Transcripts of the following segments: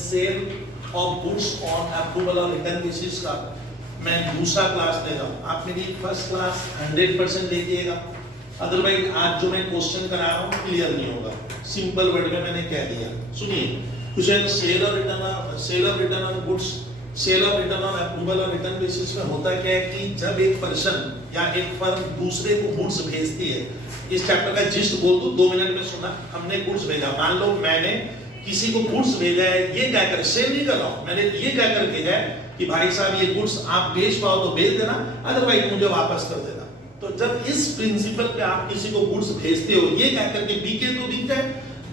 Cell of goods on approval और return basis का मैं दूसरा क्लास ले रहा हूँ। आप मेरी फर्स्ट क्लास 100% देखिएगा, अदरवाइज आज जो मैं क्वेश्चन करा रहा हूँ क्लियर नहीं होगा। सिंपल वर्ड में मैंने कह दिया, सुनिए। Question sale of return on goods, sale of return on approval और रिटर्न बेसिस में होता क्या है कि जब एक पर्सन या एक फर्म दूसरे को गुड्स भेजती है, इस चैप्टर का जिस्ट बोल दूं 2 मिनट में सुना। हमने गुड्स भेजा, मान लो मैंने किसी को गुड्स भेजा है, ये क्या कर, सेल नहीं कर रहा हूं, मैंने ये क्या कर भेजा है कि भाई साहब ये गुड्स आप बेच पाओ तो बेच देना, अदरवाइज मुझे वापस कर देना। तो जब इस प्रिंसिपल पे आप किसी को गुड्स भेजते हो, ये क्या करके बिके तो बिक जाए,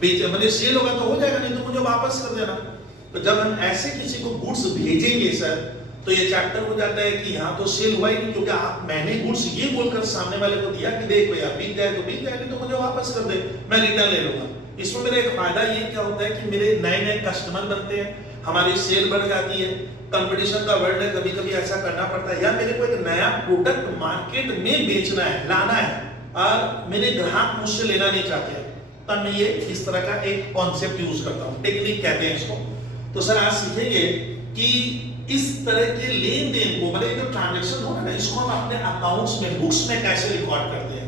बेचे मतलब सेल होगा तो हो जाएगा, नहीं तो मुझे वापस कर देना। तो जब हम ऐसे किसी को गुड्स भेजेंगे सर, तो ये चैप्टर हो जाता है कि यहाँ तो सेल हुआ ही नहीं, क्योंकि आप मैंने गुड्स ये बोलकर सामने वाले को दिया कि देख भैया बिक जाए तो बिक जाए, नहीं तो मुझे वापस कर दे, मैं रिटर्न ले लूंगा। इसमें मेरा एक फायदा ये क्या होता है कि मेरे नए नए कस्टमर बनते हैं, हमारी सेल बढ़ जाती है। कंपटीशन का वर्ल्ड है, कभी कभी ऐसा करना पड़ता है, या मेरे को एक नया प्रोडक्ट मार्केट में बेचना है, लाना है, और मेरे ग्राहक मुझसे लेना नहीं चाहते, तब मैं ये इस तरह का एक कॉन्सेप्ट यूज करता हूँ, टेक्निक कहते हैं इसको। तो सर आज सीखेंगे कि इस तरह के लेन देन को, मतलब जो ट्रांजैक्शन होगा ना, इसको हम अपने अकाउंट्स में, बुक्स में कैसे रिकॉर्ड करते हैं।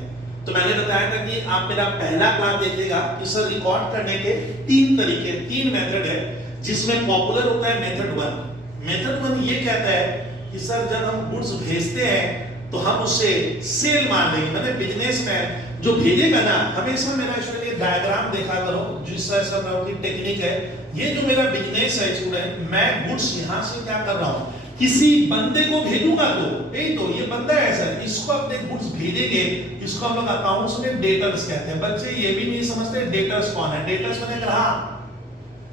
तो मैंने बताया था कि आप मेरा पहला क्लास देखिएगा कि सर रिकॉर्ड करने के 3 तरीके, 3 मेथड है, जिसमें पॉपुलर होता है मेथड 1। मेथड 1 ये कहता है कि सर जब हम गुड्स भेजते हैं तो हम उसे सेल मान लेंगे, मतलब बिजनेसमैन जो भेजेगा ना, हमेशा मेरा इसमें ये डायग्राम देखा करो, जिस तरह से मैं टेक्निक है, ये जो मेरा बिजनेस है स्टूडेंट, मैं गुड्स यहां से क्या कर रहा हूं, किसी बंदे को भेजूंगा तो यही तो, ये बंदा है सर, इसको अपने गुड्स भेजेंगे, इसको हम लोग अकाउंट्स में डेटर्स कहते हैं। बच्चे ये भी नहीं समझते डेटर्स कौन है, डेटर्स मैंने कहा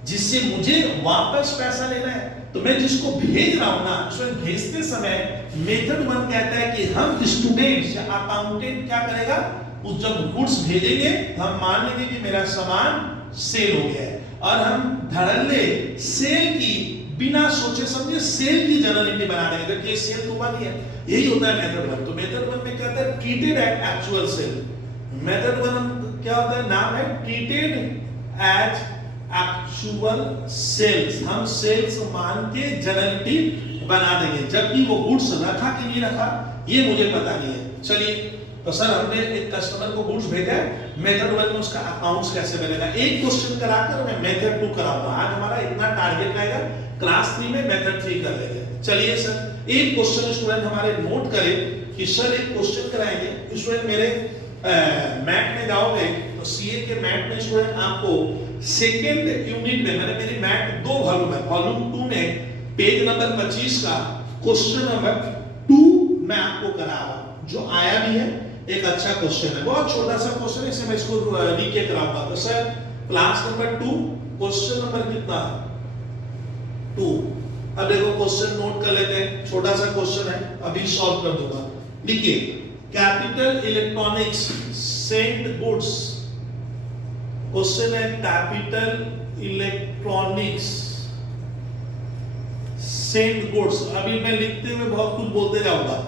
जिससे मुझे वापस पैसा लेना है। तो मैं जिसको भेज रहा हूं ना, उसमें भेजते समय मेथड 1 कहता है कि हम स्टूडेंट या अकाउंटेंट क्या करेगा, उस जब गुड्स भेजेंगे हम मान लेंगे कि मेरा सामान सेल हो गया है, और हम धड़ल्ले सेल की बिना सोचे समझे सेल की जनरलिटी बना देंगे कि सेल तो बनी है। यही होता है मेथड 1। तो मेथड 1 में क्या होता है, treated at actual sale. Method 1 क्या होता है, नाम है ट्रीटेड एट एक्चुअल सेल्स, हम सेल्स मान के जनरलिटी बना देंगे, जबकि वो गुड्स रखा कि नहीं रखा ये मुझे पता नहीं है। चलिए, तो सर हमने एक कस्टमर को गुड्स भेजा है, मेथड 1 में उसका अकाउंट्स कैसे बनेगा, एक क्वेश्चन कराकर मैं मेथड 2 कराऊंगा। आज हमारा इतना टारगेट रहेगा, क्लास 3 में मेथड 3 कर लेंगे। चलिए सर, एक क्वेश्चन स्टूडेंट हमारे नोट करें कि सर एक क्वेश्चन कराएंगे। स्टूडेंट मेरे मैथ में जाओगे तो सीए के मैथ में स्टूडेंट आपको सेकंड यूनिट में, मैंने मेरी मैथ 2 वॉल्यूम है, वॉल्यूम 2 में पेज नंबर 25 का क्वेश्चन नंबर 2 मैं आपको करा रहा हूं, जो आया भी है, एक अच्छा क्वेश्चन है, बहुत छोटा सा क्वेश्चन है, इसे मैं इसको रीके कराऊंगा। तो sir class number 2 question number कितना, 2। अब देखो क्वेश्चन नोट कर लेते हैं, छोटा सा क्वेश्चन है, अभी सॉल्व कर दूंगा। देखिए, Capital Electronics sent goods, question है कैपिटल इलेक्ट्रॉनिक्स सेंट गुड्स। अभी मैं लिखते हुए बहुत कुछ बोलते जाऊंगा।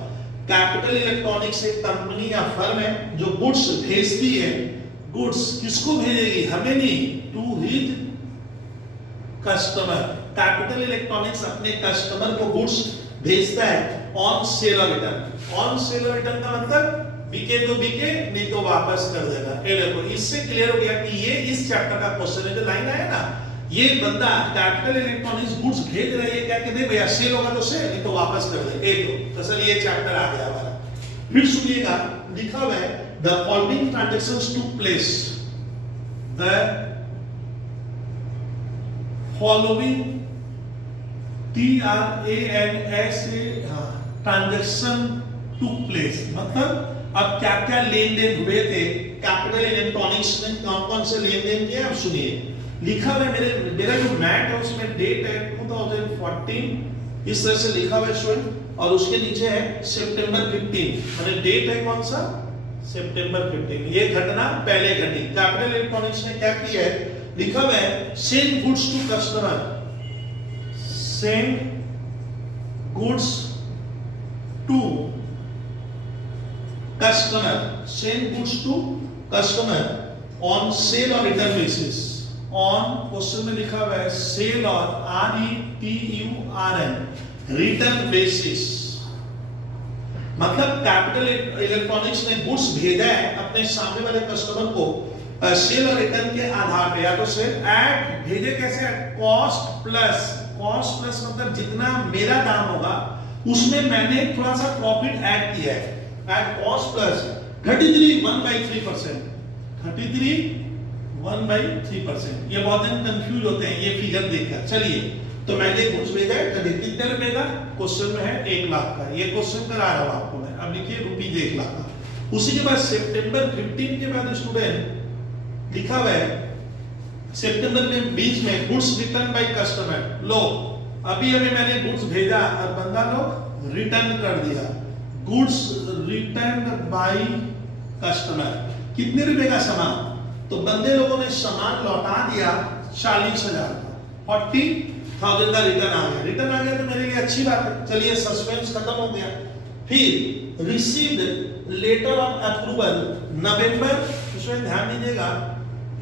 कैपिटल इलेक्ट्रॉनिक्स एक कंपनी या फर्म है जो गुड्स भेजती है। गुड्स किसको भेजेगी, हमें नहीं, to his customer. Capital Electronics अपने कस्टमर को गुड्स भेजता है ऑन सेल और रिटर्न। ऑन सेल और रिटर्न का मतलब बिके तो बिके, नहीं तो वापस कर देगा। ये देखो, इससे क्लियर हो गया कि ये इस चैप्टर का क्वेश्चन है। जो लाइन आया ना, ये बंदा कैपिटल इलेक्ट्रॉनिक्स गुड्स भेज रहा है, क्या कहते हैं भैया सेल होगा तो सेल, नहीं तो वापस कर दे। तो सर ये चैप्टर आ गया हमारा। फिर सुनिएगा, लिखा हुआ है the following transactions took place, the following TRANSA transaction took place, मतलब अब क्या क्या लेन देन हुए थे कैपिटल इलेक्ट्रॉनिक्स में, कौन कौन से लेन देन किए, आप सुनिए। लिखा हुआ है मेरा जो मैट है उसमें डेट है 2014, इस तरह से लिखा हुआ है स्टूडेंट, और उसके नीचे है सितंबर 15, मतलब डेट है कौन सा, सितंबर 15। ये घटना पहले घटी। कैपिटल इलेक्ट्रॉनिक्स ने क्या किया है, लिखा हुआ है send goods to customer, send goods to customer, send goods to customer on sale और रिटर्न बेसिस, ऑन, क्वेश्चन में लिखा हुआ है sale on, RETURN, return basis. मतलब कैपिटल इलेक्ट्रॉनिक्स ने गुड्स भेजा है अपने सामने वाले कस्टमर को सेल और रिटर्न के आधार पे, या तो सेल एट भेजे कैसे, कॉस्ट प्लस, कॉस्ट प्लस मतलब जितना मेरा दाम होगा उसमें मैंने थोड़ा सा प्रॉफिट ऐड किया है, एट कॉस्ट प्लस 33 1/3%, 33 1/3%। ये बहुत दिन कंफ्यूज होते हैं ये फिगर देखकर। चलिए, तो मैंने गुड्स भेजा है कितने रुपए का, क्वेश्चन में है 1 लाख का, ये क्वेश्चन करा रहा हूं आपको मैं। अब लिखिए रुपीज 1 लाख का। उसी के बाद सितंबर 15 के बाद स्टूडेंट लिखा हुआ है सितंबर में 20 में गुड्स रिटर्न बाय कस्टमर। लो अभी मैंने गुड्स भेजा और बंदा लोग रिटर्न कर दिया, गुड्स रिटर्न बाय कस्टमर। कितने रुपए का सामान, तो बंदे लोगों ने सामान लौटा दिया 40,000 का, 40,000 का रिटर्न आ गया। रिटर्न आ गया तो मेरे लिए अच्छी बात है, चलिए सस्पेंस खत्म हो गया। फिर रिसीव्ड लेटर ऑफ अप्रूवल नवंबर, इसमें ध्यान दीजिएगा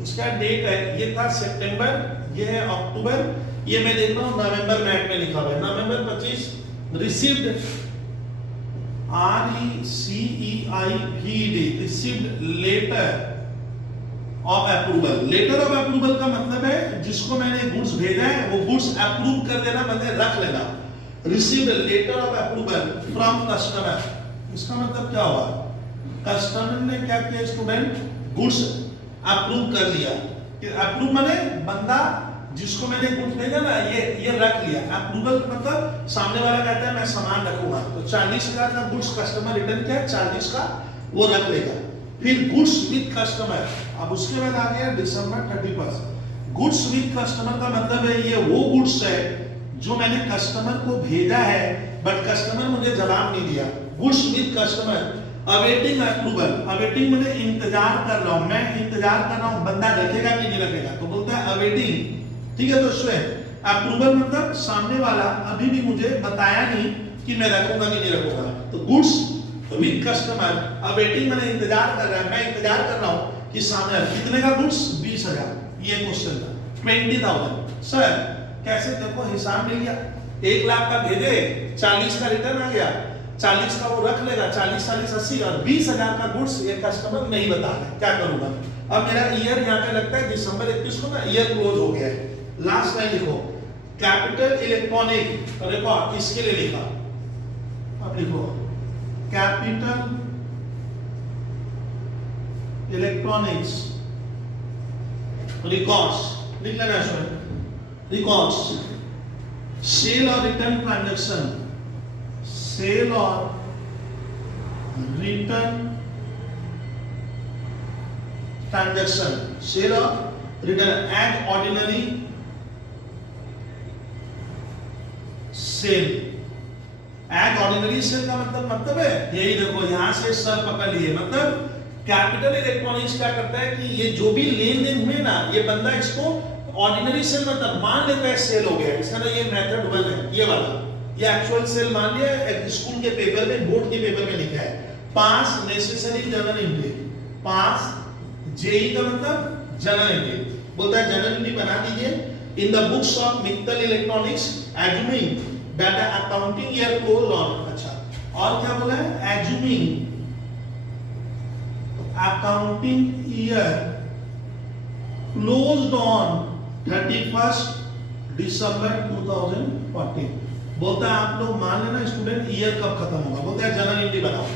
इसका डेट है, ये था सितंबर, ये है अक्टूबर, ये मैं देख रहा हूं नवंबर मैट में लिखा हुआ है, November 25 received, RECEIVED, received letter of approval. Letter of approval का मतलब है जिसको मैंने गुड्स भेजा है वो गुड्स अप्रूव कर देना, मतलब रख लेना। Received letter of approval from customer, इसका मतलब क्या हुआ, कस्टमर ने क्या किया स्टूडेंट, गुड्स अप्रूव कर लिया। अप्रूव माने बंदा जिसको मैंने गुड्स भेजा ना ये रख लिया। अप्रूवल मतलब सामने वाला कहता है मैं सामान रखूंगा, तो 40,000 का गुड्स कस्टमर रिटर्न किया, 40 का वो रख लेगा। फिर गुड्स विद कस्टमर, अब उसके बाद आ गया दिसंबर 31। गुड्स विद कस्टमर का मतलब है ये वो गुड्स है जो मैंने कस्टमर को भेजा है बट कस्टमर मुझे जवाब नहीं दिया। Goods with customer awaiting approval, awaiting मैंने इंतजार कर रहा हूं, मैं इंतजार कर रहा हूं बंदा रखेगा कि नहीं रखेगा, तो बोलता है अवेटिंग। ठीक है दोस्तों, अप्रूवल मतलब सामने वाला अभी भी मुझे बताया नहीं कि मैं रखूंगा कि नहीं रखूंगा। तो गुड्स विद कस्टमर अवेटिंग मैंने इंतजार कर रहा है, मैं इंतजार कर रहा हूं कि सामने कितने का गुड्स, 20,000, ये क्वेश्चन था 20,000। सर कैसे, देखो हिसाब मिल गया, 1 लाख का भेजे 40 का रिटर्न आ गया, 40 का वो रख लेगा, 40 40 80 और 20,000 का गुड्स ये कस्टमर नहीं बता रहा, क्या करूंगा। अब मेरा ईयर यहाँ पे लगता है दिसंबर 31 को ना ईयर क्लोज हो गया है। लास्ट लाइन लिखो कैपिटल इलेक्ट्रॉनिक रिकॉर्ड, इसके लिए लिखा, अब लिखो कैपिटल इलेक्ट्रॉनिक्स रिकॉर्ड्स, लिख लेना इसमें, रिकॉर्ड्स सेल और रिटर्न ट्रांजैक्शन, सेल और रिटर्न ट्रांजैक्शन, सेल और return as ordinary sale. As ordinary sale का मतलब है यही, देखो यहां से सर पकड़ लिए, मतलब कैपिटल इलेक्ट्रॉनिक्स क्या करता है कि ये जो भी लेन देन हुए ना, ये बंदा इसको ऑर्डिनरी सेल मतलब मान लेता है सेल हो गया, इसका ना ये मेथड 1 है, ये वाला, ये एक्चुअल सेल मान लिया, एक स्कूल के पेपर में, बोर्ड के पेपर में लिखा है, पास नेसेसरी जर्नल एंट्री, पास जेई का मतलब जर्नल एंट्री, बोलता है जर्नल एंट्री बना दीजिए in the books of Mittal electronics assuming that the accounting year close on. अच्छा, और क्या बोला है, assuming accounting year closed on 31 दिसंबर 2014। बोलता है आप लोग मान लेना स्टूडेंट ईयर कब खत्म होगा, बोलता है जर्नल एंट्री बनाओ।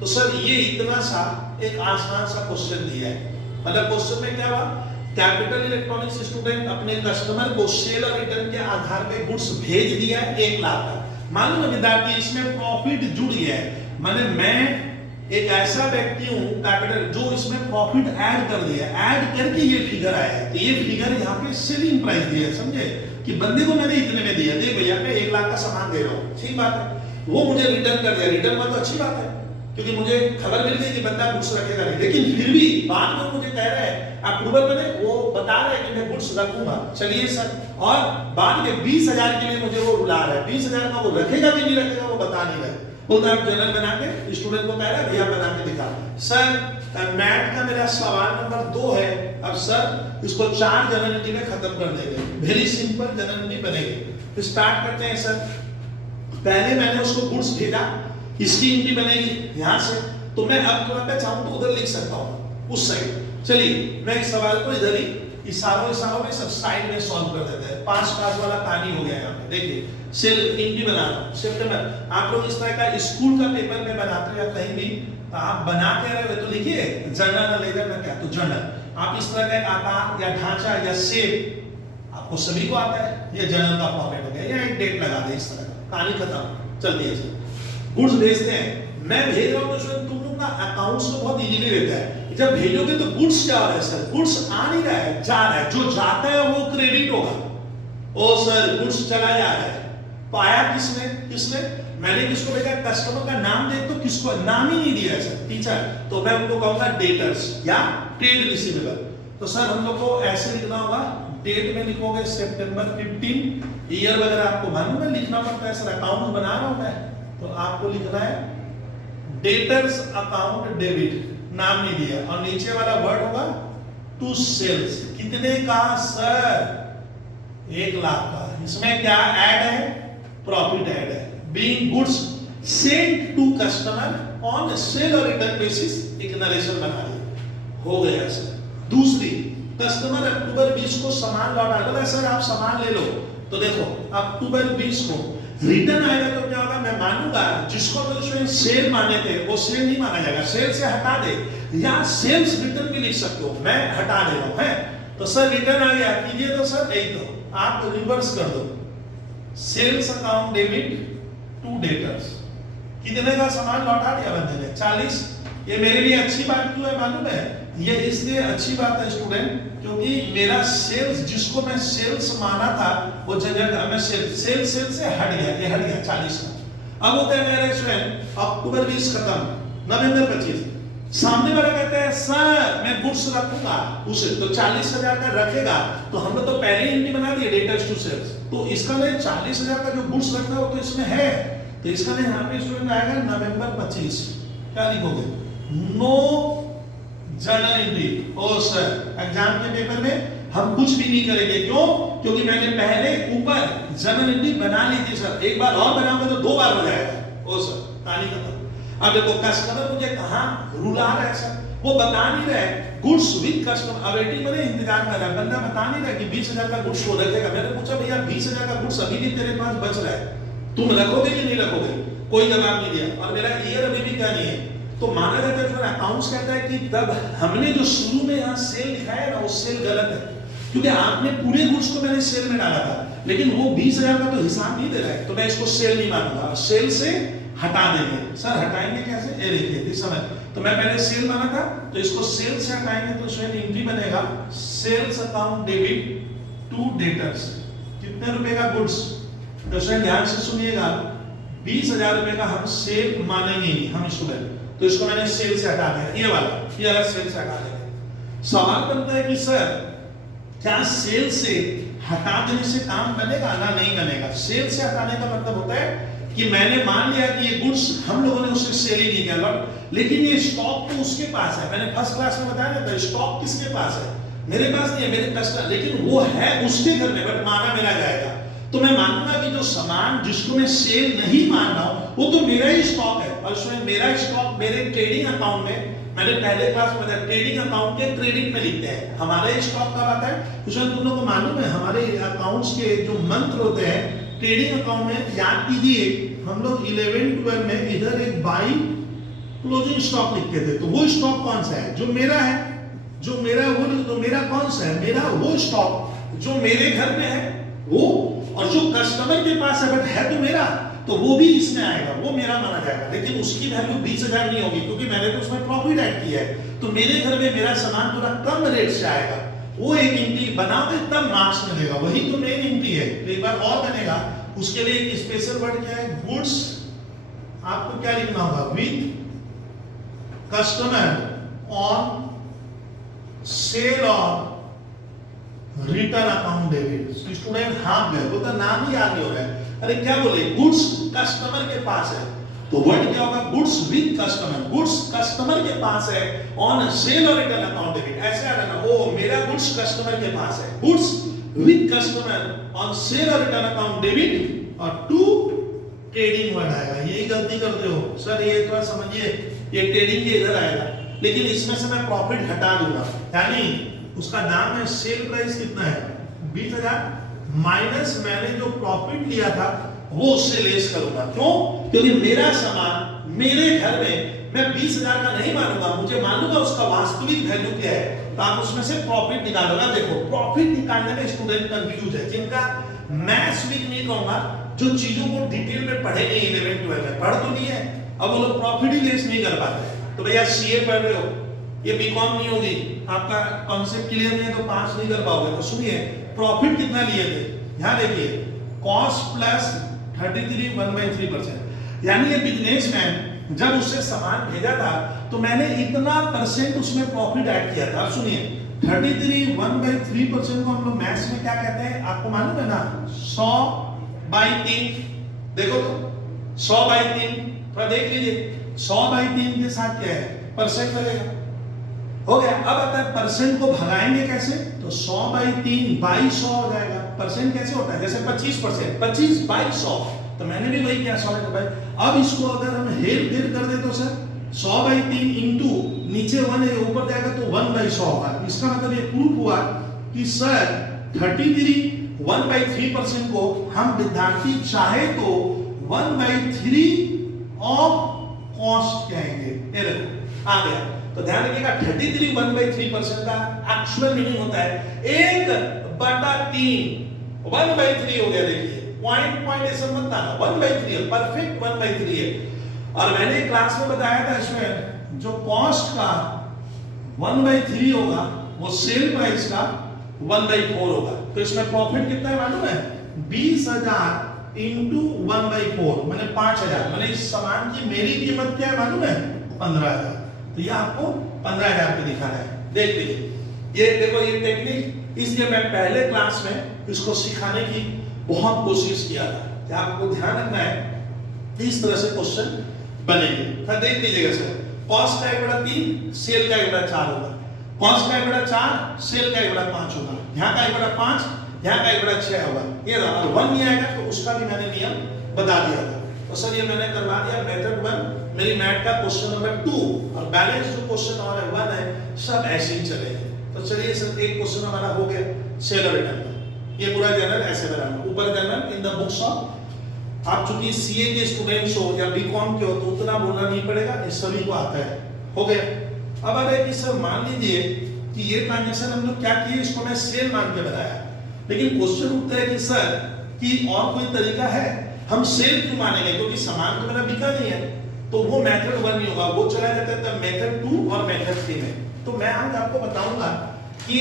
तो सर ये इतना सा एक आसान सा क्वेश्चन दिया है, मतलब क्वेश्चन में क्या हुआ, कैपिटल इलेक्ट्रॉनिक्स स्टूडेंट अपने कस्टमर को सेल और रिटर्न के आधार पे गुड्स भेज दिया 1 लाख का। मालूम है विद्यार्थी इसमें प्रॉफिट जुड़ गया है, माने मैं एक ऐसा व्यक्ति हूं कैपिटल जो इसमें प्रॉफिट ऐड कर दिया, ऐड करके ये फिगर आया है। तो ये फिगर यहाँ पे सेलिंग प्राइस दिया है, समझे कि बंदे को मैंने इतने में दिया, देख भैया मैं 1 लाख का सामान दे रहा हूँ, ठीक बात है, वो मुझे रिटर्न कर दिया, रिटर्न में तो अच्छी बात है क्योंकि मुझे खबर मिल गई कि बंदा गुड्स रखेगा नहीं, लेकिन फिर भी बाद में मुझे कह रहा है अप्रूवल मैंने वो बता रहा है कि मैं गुड्स रखूंगा, चलिए सर, और बाद में 20,000 के लिए मुझे वो रुला रहा है, 20,000 का वो रखेगा कि नहीं रखेगा वो बता नहीं रहा है, बोलता है जर्नल बना के, स्टूडेंट को कह रहा है भैया बना के दिखा। सर मैथ का मेरा सवाल नंबर 2 है, अब सर इसको 4 जर्नल एंट्री में खत्म कर देंगे, वेरी सिंपल जर्नल एंट्री बनेगी। तो स्टार्ट करते हैं सर। पहले मैंने उसको गुड्स भेजा, इसकी एंट्री बनेगी यहाँ से, तो मैं अब थोड़ा मैं चाहूँ तो उधर लिख सकता हूँ उस साइड। चलिए मैं इस सवाल को इधर ही इशारों में सब साइड में सॉल्व कर देते हैं। 5 वाला कहानी हो गया यहाँ पे। देखिए सेल एंट्री बना रहा हूँ सितंबर। आप लोग इस तरह का स्कूल का पेपर में बनाते हो या कहीं भी आप बना के रहे हो तो लिखिए जर्नल लेजर में क्या, तो जर्नल आप इस तरह का आकार या ढांचा या शेप आपको सभी को आता है, ये जर्नल का फॉर्मेट हो गया, या एक डेट लगा दे इस तरह का, कहानी खत्म। चलती है गुड्स भेजते हैं, मैं भेज रहा हूँ तो तुम लोग ना अकाउंट्स को बहुत इजीली रहता है। जब भेजोगे तो गुड्स क्या हो रहा है सर, गुड्स आ नहीं रहा है, जा रहा है, जो जाता है वो क्रेडिट होगा। ओ सर गुड्स चला जा रहा है, तो आया किसने मैंने किसको भेजा, कस्टमर का नाम देख तो किसको नाम ही नहीं दिया है सर टीचर, तो मैं उनको कहूंगा डेटर्स या ट्रेड रिसीवेबल। तो सर हम लोग को ऐसे लिखना होगा, डेट में लिखोगे सितंबर 15, ईयर वगैरह आपको मालूम है लिखना पड़ता है सर, अकाउंट बना रहा हूं मैं, तो आपको लिखना है डेटर्स अकाउंट डेबिट, नाम नहीं दिया, और नीचे वाला वर्ड होगा टू सेल्स, कितने का सर 1 लाख का। इसमें क्या ऐड है, प्रॉफिट ऐड है, being goods sent to customer on sale और रिटर्न बेसिस, एक नरेशन बना लिया, हो गया सर। दूसरी, कस्टमर अक्टूबर 20 को सामान लौटा दो, सर आप सामान ले लो, तो देखो अक्टूबर 20 को रिटर्न आएगा तो क्या होगा, मैं मानूंगा जिसको तो सेल माने थे वो सेल नहीं माना जाएगा, सेल से हटा दे, या सेल्स रिटर्न भी लिख सकते हो, मैं हटा दे रहा हूं है, तो सर रिटर्न आ गया, कीजिए तो सर यही तो आप रिवर्स कर दो, sales account debit to debtors, कितने का सामान लौटा दिया बंदे ने 40। ये मेरे लिए अच्छी बात क्यों है मालूम है, ये इसलिए अच्छी बात है स्टूडेंट क्योंकि मेरा सेल्स, जिसको मैं सेल्स माना था वो जगह मैं सेल से हट गया, ये हट गया 40 का। अब होता है मेरे स्टूडेंट अक्टूबर 20 खत्म, नवंबर 25, सामने वाला कहता है सर मैं गुड्स रखूंगा उसे, तो 40,000 का रखेगा, तो हमने तो पहले ही एंट्री बना दी डेटर्स टू सेल्स, तो इसका नहीं 40,000 का जो गुड्स रखना है वो तो इसमें है, तो इसका नहीं यहाँ पे स्टूडेंट आएगा नवंबर 25, क्या लिखोगे, नो जर्नल एंट्री। ओ सर एग्जाम के पेपर में हम कुछ भी नहीं करेंगे, क्यों, क्योंकि मैंने पहले ऊपर जर्नल एंट्री बना ली थी सर, एक बार और बनाऊंगा तो 2 बार हो जाएगा। ओ सर कहानी खत्म। अब देखो कस्टमर मुझे कहां रुला रहा है सर, वो बता नहीं रहा है गुड्स विद कस्टमर, अब वेटिंग में इंतजार कर रहा है, बंदा बता नहीं रहा कि 20,000 का गुड्स वो रखेगा। मैंने पूछा भैया 20,000 का गुड्स अभी भी तेरे पास बच रहा है, तुम रखोगे कि नहीं रखोगे, कोई जवाब नहीं दिया, और मेरा ईयर अभी भी क्या नहीं है, तो माना जाता है फिर अकाउंट्स कहता है कि तब हमने जो शुरू में यहाँ सेल लिखाया है ना वो सेल गलत है, क्योंकि आपने पूरे गुड्स को मैंने सेल में डाला था, लेकिन वो 20,000 का तो हिसाब नहीं दे रहा है, तो मैं इसको सेल नहीं मानूंगा, सेल से हटा देंगे। सर हटाएंगे कैसे, ये देखिए इस समय तो मैं पहले सेल माना था, तो इसको सेल से हटाएंगे तो इसमें एंट्री बनेगा sales account debit to debtors, कितने रुपए का गुड्स, तो इसमें ध्यान से सुनिएगा 20,000 रुपए का हम सेल मानेंगे नहीं हम स्टूडेंट, तो इसको मैंने सेल से हटा दिया, ये वाला सेल से हटा दिया। सवाल बनता है कि सर क्या सेल से हटा देने से काम बनेगा ना, नहीं बनेगा। सेल से हटाने का मतलब होता है कि मैंने मान लिया कि ये गुड्स हम लोगों ने उसे सेल ही नहीं किया, लेकिन ये स्टॉक तो उसके पास है, मैंने फर्स्ट क्लास में बताया था स्टॉक किसके पास है, मेरे पास नहीं है, मेरे कस्टमर, लेकिन वो है उसके घर में, बट माना मेरा जाएगा, तो मैं मानूंगा कि जो सामान जिसको मैं सेल नहीं मान रहा हूं वो तो मेरा ही स्टॉक है, और उसमें मेरा स्टॉक मेरे ट्रेडिंग अकाउंट में, मैंने पहले क्लास में बताया ट्रेडिंग अकाउंट के क्रेडिट में लिखते हैं, हमारा स्टॉक कब आता है, उसमें तुम लोग को मालूम है हमारे अकाउंट्स के जो मंत्र होते हैं ट्रेडिंग अकाउंट में, याद कीजिए हम लोग 11-12 में इधर एक बाई क्लोजिंग स्टॉक लिखते थे, तो वो स्टॉक कौन सा है, जो मेरा है, जो मेरा वो, तो मेरा कौन सा है, मेरा वो स्टॉक जो मेरे घर में है वो, और जो कस्टमर के पास है बट है तो मेरा, तो वो भी इसमें आएगा, वो मेरा माना जाएगा, लेकिन उसकी वैल्यू 20,000 नहीं होगी क्योंकि मैंने तो उसमें प्रॉफिट ऐड किया है, तो मेरे घर में मेरा सामान थोड़ा कम रेट से आएगा, वो एक एंट्री बनाओगे तब मार्क्स मिलेगा, वही तो मेन एंट्री है। तो एक बार और बनेगा, उसके लिए एक स्पेशल वर्ड क्या है, गुड्स, आपको क्या लिखना होगा, विद कस्टमर ऑन सेल और रिटर्न अकाउंट डेबिट। स्टूडेंट हाँ गए, वो तो नाम ही याद नहीं हो रहा है, अरे क्या बोले, गुड्स कस्टमर के पास है तो वर्ड क्या होगा, goods with customer, goods customer के पास है ऑन सेल और रिटर्न अकाउंट डेबिट, ऐसे आ ना, ओ मेरा गुड्स कस्टमर के पास है, goods with customer on sale और रिटर्न अकाउंट डेबिट और टू ट्रेडिंग वर्ड आएगा। यही गलती करते हो सर, ये थोड़ा समझिए, ये ट्रेडिंग के इधर आएगा, लेकिन इसमें से मैं प्रॉफिट हटा दूंगा, यानी उसका नाम है सेल प्राइस कितना है 20,000 माइनस मैंने जो प्रॉफिट लिया था वो उससे लेस करूंगा। क्यों? क्योंकि मेरा सामान मेरे घर में मैं 20,000 का नहीं मानूंगा, मुझे मानूंगा उसका वास्तविक वैल्यू क्या है, तो आप उसमें से प्रॉफिट निकालोगा। देखो प्रॉफिट निकालने में स्टूडेंट कंफ्यूज है, जिनका मैथ्स वीक नहीं कहूंगा, जो चीजों को डिटेल में पढ़े नहीं 11 12 में पढ़ तो नहीं है, अब वो लोग प्रॉफिट ही लेस नहीं कर पाते। तो भैया सीए पढ़ रहे हो, ये बीकॉम नहीं होगी, आपका कॉन्सेप्ट क्लियर नहीं है तो पास नहीं कर पाओगे। तो सुनिए प्रॉफिट कितना लिए थे, यहां देखिए कॉस्ट प्लस 33 1/3%, यानी ये बिजनेसमैन जब उससे सामान भेजा था तो मैंने इतना परसेंट उसमें प्रॉफिट ऐड किया था। सुनिए 33 1/3% को हम लोग मैथ्स में क्या कहते हैं आपको मालूम है ना, 100/3, देखो तो 100/3, थोड़ा देख लीजिए 100/3 के साथ क्या है परसेंट लगेगा, हो गया। अब आता है परसेंट को भगाएंगे कैसे, तो 100/3 बाई 100 हो जाएगा। परसेंट कैसे होता है, जैसे 25%, 25/100, तो मैंने भी वही किया 100 भाई। अब इसको अगर हम हेर फेर कर दे तो सर 100/3 इंटू नीचे 1 है ऊपर जाएगा तो 1/100 होगा। इसका मतलब ये प्रूफ हुआ कि सर 33 1/3% को हम विद्यार्थी चाहे तो 1/3 ऑफ कॉस्ट कहेंगे। ये देखो आ गया, तो ध्यान रखिएगा 33 1/3% का एक्चुअल मीनिंग होता है 1/3, 1/3 हो गया। देखिए पॉइंट ऐसा मत आना, 1/3 है, परफेक्ट 1/3 है। और मैंने क्लास में बताया था इसमें जो कॉस्ट का 1/3 होगा वो सेल प्राइस का 1/4 होगा। तो इसमें प्रॉफिट कितना है मालूम है, 20,000 इंटू 1/4 मैंने 5,000, मैंने इस सामान की मेरी कीमत क्या है मालूम है 15,000, तो ये आपको 15,000 पे दिखा रहा है। देख लीजिए ये देखो ये टेक्निक, इसलिए मैं पहले क्लास में इसको सिखाने की बहुत कोशिश किया था कि आपको ध्यान रखना है इस तरह से क्वेश्चन बनेंगे। तो देख लीजिएगा सर, कॉस्ट का 1/3 सेल का 1/4 होगा, कॉस्ट का 1/4 सेल का 1/5 होगा, यहाँ का 1/5 यहाँ का 1/6 होगा। ये रहा, और 1 नहीं आएगा तो उसका भी मैंने नियम बता दिया था। तो सर ये मैंने करवा दिया मेथड 1 मेरी मैथ का क्वेश्चन नंबर 2, और बैलेंस जो क्वेश्चन और 1 है सब ऐसे ही चलेंगे। तो चलिए सर एक क्वेश्चन हमारा हो गया सेल और रिटर्न का, ये पूरा जनरल ऐसे बनाना, ऊपर general in the books of, आप चूंकि सीए के स्टूडेंट्स हो या बीकॉम के हो तो उतना बोलना नहीं पड़ेगा, ये सभी को आता है। हो गया। अब आ रहा है कि सर मान लीजिए कि ये ट्रांजैक्शन हम लोग क्या किए, इसको मैं सेल मान के बताया, लेकिन क्वेश्चन उठता है कि सर कि और कोई तरीका है, हम सेल क्यों मानेंगे, क्योंकि सामान तो मेरा बिका नहीं है, तो वो मेथड 1 नहीं होगा, वो चला जाता है मेथड 2 और मेथड 3 में। तो मैं आज आपको बताऊंगा कि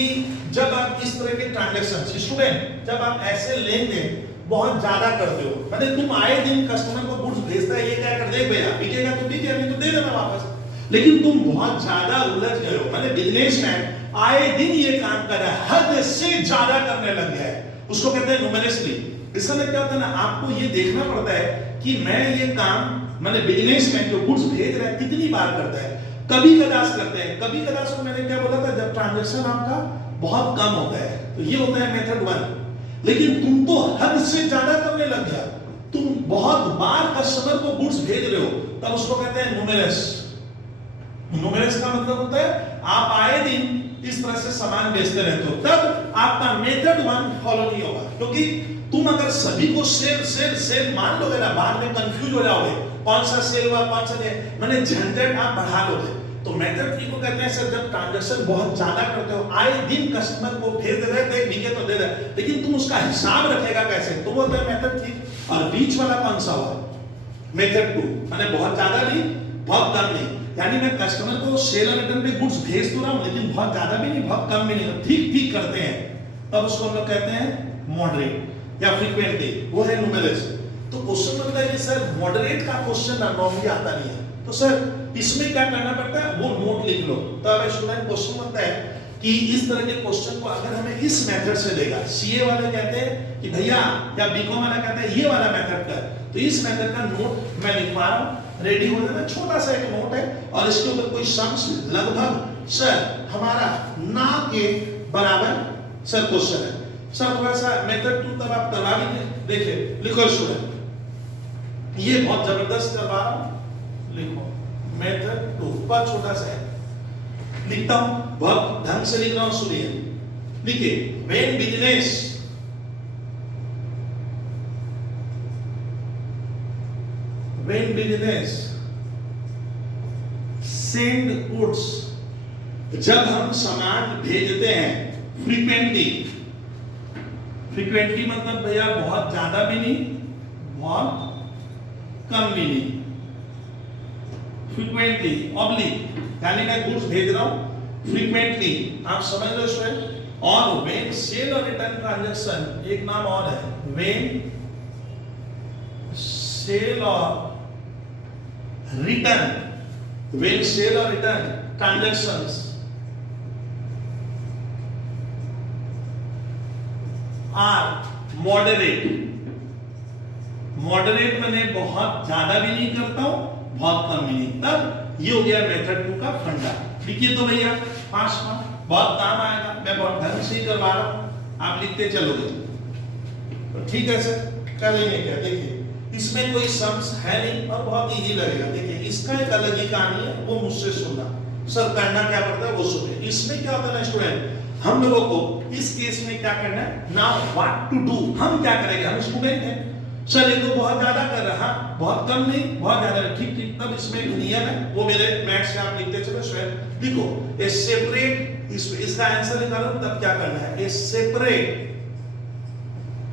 जब आप इस तरह के ट्रांजैक्शन, स्टूडेंट जब आप ऐसे लेन देन बहुत ज्यादा करते हो, मतलब तुम आए दिन कस्टमर को गुड्स भेजता है, ये क्या कर दे भैया बिकेगा तो बिके, नहीं तो दे देना वापस, लेकिन तुम बहुत ज्यादा उलझ गए हो, मतलब बिजनेसमैन आए दिन ये काम कर रहा है, हद से ज्यादा करने लग गया है, उसको कहते हैं न्यूमरसली। इसका मतलब क्या होता है ना, आपको ये देखना पड़ता है कि मैं ये काम मैंने बिजनेसमैन जो गुड्स भेज रहा है कितनी बार करता है, कभी कदास करते हैं, कभी कदास को मैंने क्या बोला था जब ट्रांजैक्शन आपका बहुत कम होता है, तो ये होता है मेथड 1। लेकिन तुम तो हद से ज्यादा करने लग गया, तुम बहुत बार कस्टमर को गुड्स भेज रहे हो, तब उसको कहते हैं न्यूमरस। न्यूमरस का मतलब होता है आप आए दिन इस तरह से सामान बेचते रहते हो, तब आपका मेथड 1 फॉलो नहीं होगा, क्योंकि तुम अगर सभी को सेल सेल सेल मान लोगे ना, बाद में कंफ्यूज हो जाओगे कौन सा सेल हुआ कौन सा नहीं, मैंने झंझट आप बढ़ा लोगे। तो मेथड 3 को कहते हैं सर जब ट्रांजैक्शन बहुत ज्यादा करते हो, आए दिन कस्टमर को भेज दे रहे बिके तो दे रहे, लेकिन तुम उसका हिसाब रखेगा कैसे, तो वो होता है मेथड 3। और बीच वाला कौन सा हुआ मेथड 2, मैंने बहुत ज्यादा नहीं बहुत कम नहीं, यानी मैं कस्टमर को सेल और रिटर्न पे गुड्स भेज तो रहा हूं, लेकिन बहुत ज्यादा भी नहीं बहुत कम भी नहीं, ठीक ठीक करते हैं, तब उसको हम लोग कहते हैं मॉडरेट या फ्रीक्वेंटली, वो है न्यूमरस। तो क्वेश्चन बनता है कि सर मॉडरेट का क्वेश्चन नॉर्मली आता नहीं है, तो सर इसमें क्या करना पड़ता है, वो नोट लिख लो। तो अब स्टूडेंट क्वेश्चन बनता है कि इस तरह के क्वेश्चन को अगर हमें इस मेथड से देगा, सीए वाले कहते हैं कि भैया या बीकॉम वाला कहता है ये वाला मेथड कर, तो इस मेथड का नोट मैं लिखवा रहा हूं, रेडी हो जाना। छोटा सा एक नोट है और इसके ऊपर कोई सम्स लगभग सर हमारा ना के बराबर सर क्वेश्चन है। सर थोड़ा सा मेथड 2 तब आप करवा लीजिए। देखिए लिखो स्टूडेंट, ये बहुत जबरदस्त करवा रहा हूं, लिखो मेथड 2 पर छोटा सा है, लिखता हूं, बहुत ढंग से लिख रहा हूं, सुनिए। देखिए व्हेन बिजनेस सेंड गुड्स, जब हम सामान भेजते हैं फ्रीक्वेंटली मतलब भैया बहुत ज्यादा भी नहीं बहुत कम भी नहीं, फ्रीक्वेंटली ऑब्लिक यानी मैं गुड्स भेज रहा हूं फ्रीक्वेंटली, आप समझ रहे स्टूडेंट। और व्हेन सेल और रिटर्न ट्रांजैक्शन, एक नाम और है, व्हेन सेल और रिटर्न, व्हेन सेल और return transactions are moderate, moderate मैंने बहुत ज्यादा भी नहीं करता हूं बहुत कम भी नहीं, तब ये हो गया मेथड 2 का फंडा। लिखिए तो भैया 5 मार्क, बहुत काम आएगा, मैं बहुत ढंग से ही करवा रहा हूं, आप लिखते चलोगे तो ठीक है सर। करेंगे क्या, देखिए इसमें कोई सम्स है नहीं और बहुत इजी लगेगा। देखिए इसका एक अलग ही कहानी है, वो मुझसे सुनना, सर करना क्या पड़ता है वो सुनिए। इसमें क्या होता है ना स्टूडेंट, हम लोगों को इस केस में क्या करना है, नाउ व्हाट टू डू, हम क्या करेंगे, हम स्टूडेंट हैं सर, ये तो बहुत ज्यादा कर रहा, बहुत कम नहीं बहुत ज्यादा, ठीक ठीक, तब इसमें एक नियम है, वो मेरे मैथ्स से आप लिखते चलो स्वयं। लिखो ए सेपरेट, इसका आंसर निकालो, तब क्या करना है, ए सेपरेट,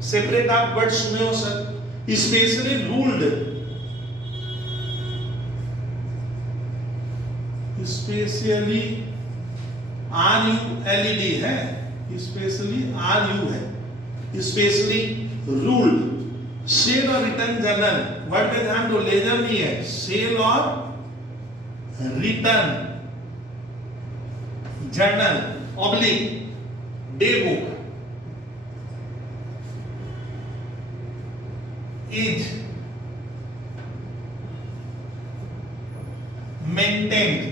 सेपरेट आप वर्ड सुने हो sir, specially ruled, specially RULED है, स्पेशली RU है, स्पेशली रूल्ड सेल और रिटर्न जर्नल, वर्ड पे ध्यान दो, लेजर नहीं है, सेल और return journal oblique day book is maintained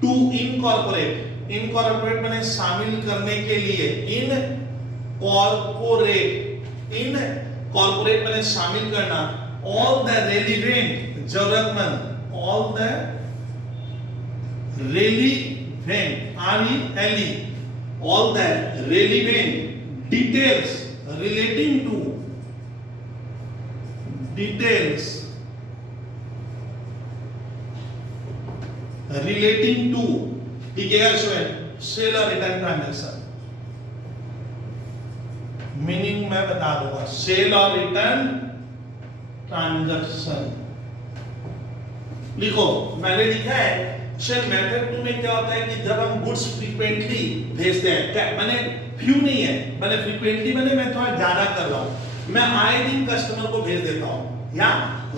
to incorporate, incorporate मैंने शामिल करने के लिए, इनकॉर्पोरेट मैंने शामिल करना, ऑल द रेलिवेंट, जरूरतमंद, all the relevant RELE, all the relevant details relating to, details relating to, ठीक है स्टूडेंट, सेल और रिटर्न ट्रांजैक्शन, मीनिंग मैं बता दूंगा, सेल और रिटर्न ट्रांजैक्शन लिखो, मैंने लिखा है सर मेथड 2 में क्या होता है कि जब हम गुड्स फ्रीक्वेंटली भेजते हैं, क्या मैंने फ्यू नहीं है, मैंने फ्रीक्वेंटली मैं थोड़ा ज्यादा कर रहा हूं, मैं आए दिन कस्टमर को भेज देता हूं, या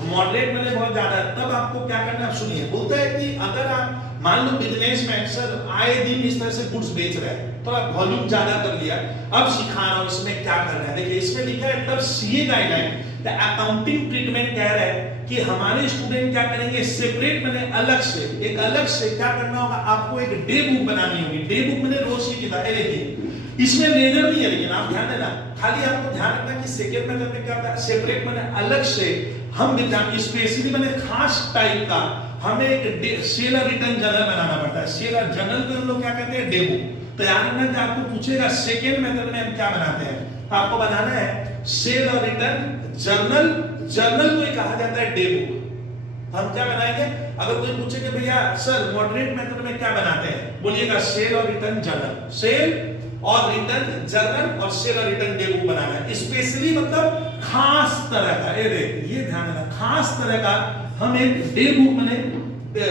मॉडरेट मैंने बहुत ज्यादा, तब आपको क्या करना है, सुनिए, बोलता है कि अगर आप मान लो बिजनेसमैन सर आए दिन इस तरह से गुड्स बेच रहे हैं, तो आप वॉल्यूम ज्यादा कर लिया, अब सिखा रहा हूं इसमें क्या करना है। देखिए इसमें लिखा है तब CA guideline the accounting treatment कह रहा है कि हमारे स्टूडेंट क्या करेंगे, सेपरेट मैंने अलग से, एक अलग से क्या करना होगा, आपको एक डे बुक बनानी होगी। डे बुक मैंने रोज की किताबें लिखी, इसमें लेजर नहीं है, लेकिन आप ध्यान देना, खाली आपको ध्यान रखना कि सेकंड मेथड में क्या होता है, सेपरेट मैंने अलग से, हम स्पेशली मैंने खास टाइप का हमें एक सेल और रिटर्न जर्नल बनाना पड़ता है। सेल और जर्नल को हम लोग क्या कहते हैं, डे बुक। तो याद रखना कि आपको पूछेगा सेकंड मेथड में हम क्या बनाते हैं, आपको बनाना है सेल और रिटर्न जर्नल, जर्नल को ही कहा जाता है डे बुक। हम क्या बनाएंगे, अगर कोई पूछे कि भैया सर मॉडरेट मेथड में क्या बनाते हैं, बोलिएगा सेल और रिटर्न जर्नल, सेल और रिटर्न जर्नल और सेल और रिटर्न डे बुक बनाना है। स्पेशली मतलब खास तरह का, ये ध्यान देना, खास तरह का हम एक डे बुक मैंने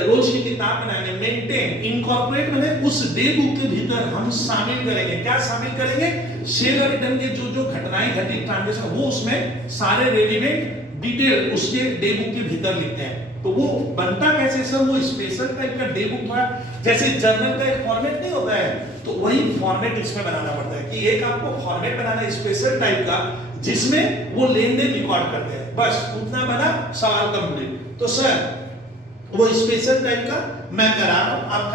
रोज की किताब बनाएंगे, मेंटेन इनकॉर्पोरेट मैंने उस डे बुक के भीतर हम शामिल करेंगे, क्या शामिल करेंगे, सेल और रिटर्न के जो जो घटनाएं घटी ट्रांजैक्शन, वो उसमें सारे रेलिवेंट डिटेल उसके डे बुक के भीतर लिखते हैं। तो वो बनता कैसे सर, वो स्पेशल टाइप का डे बुक था, जैसे जर्नल का एक फॉर्मेट नहीं होता है, तो वही फॉर्मेट इसमें बनाना पड़ता है कि एक आपको फॉर्मेट बनाना है स्पेशल टाइप का, जिसमें वो लेन देन रिकॉर्ड करते हैं, बस उतना बना, सवाल कंप्लीट। तो सर वो स्पेशल टाइप का मैं करा रहा हूं, आप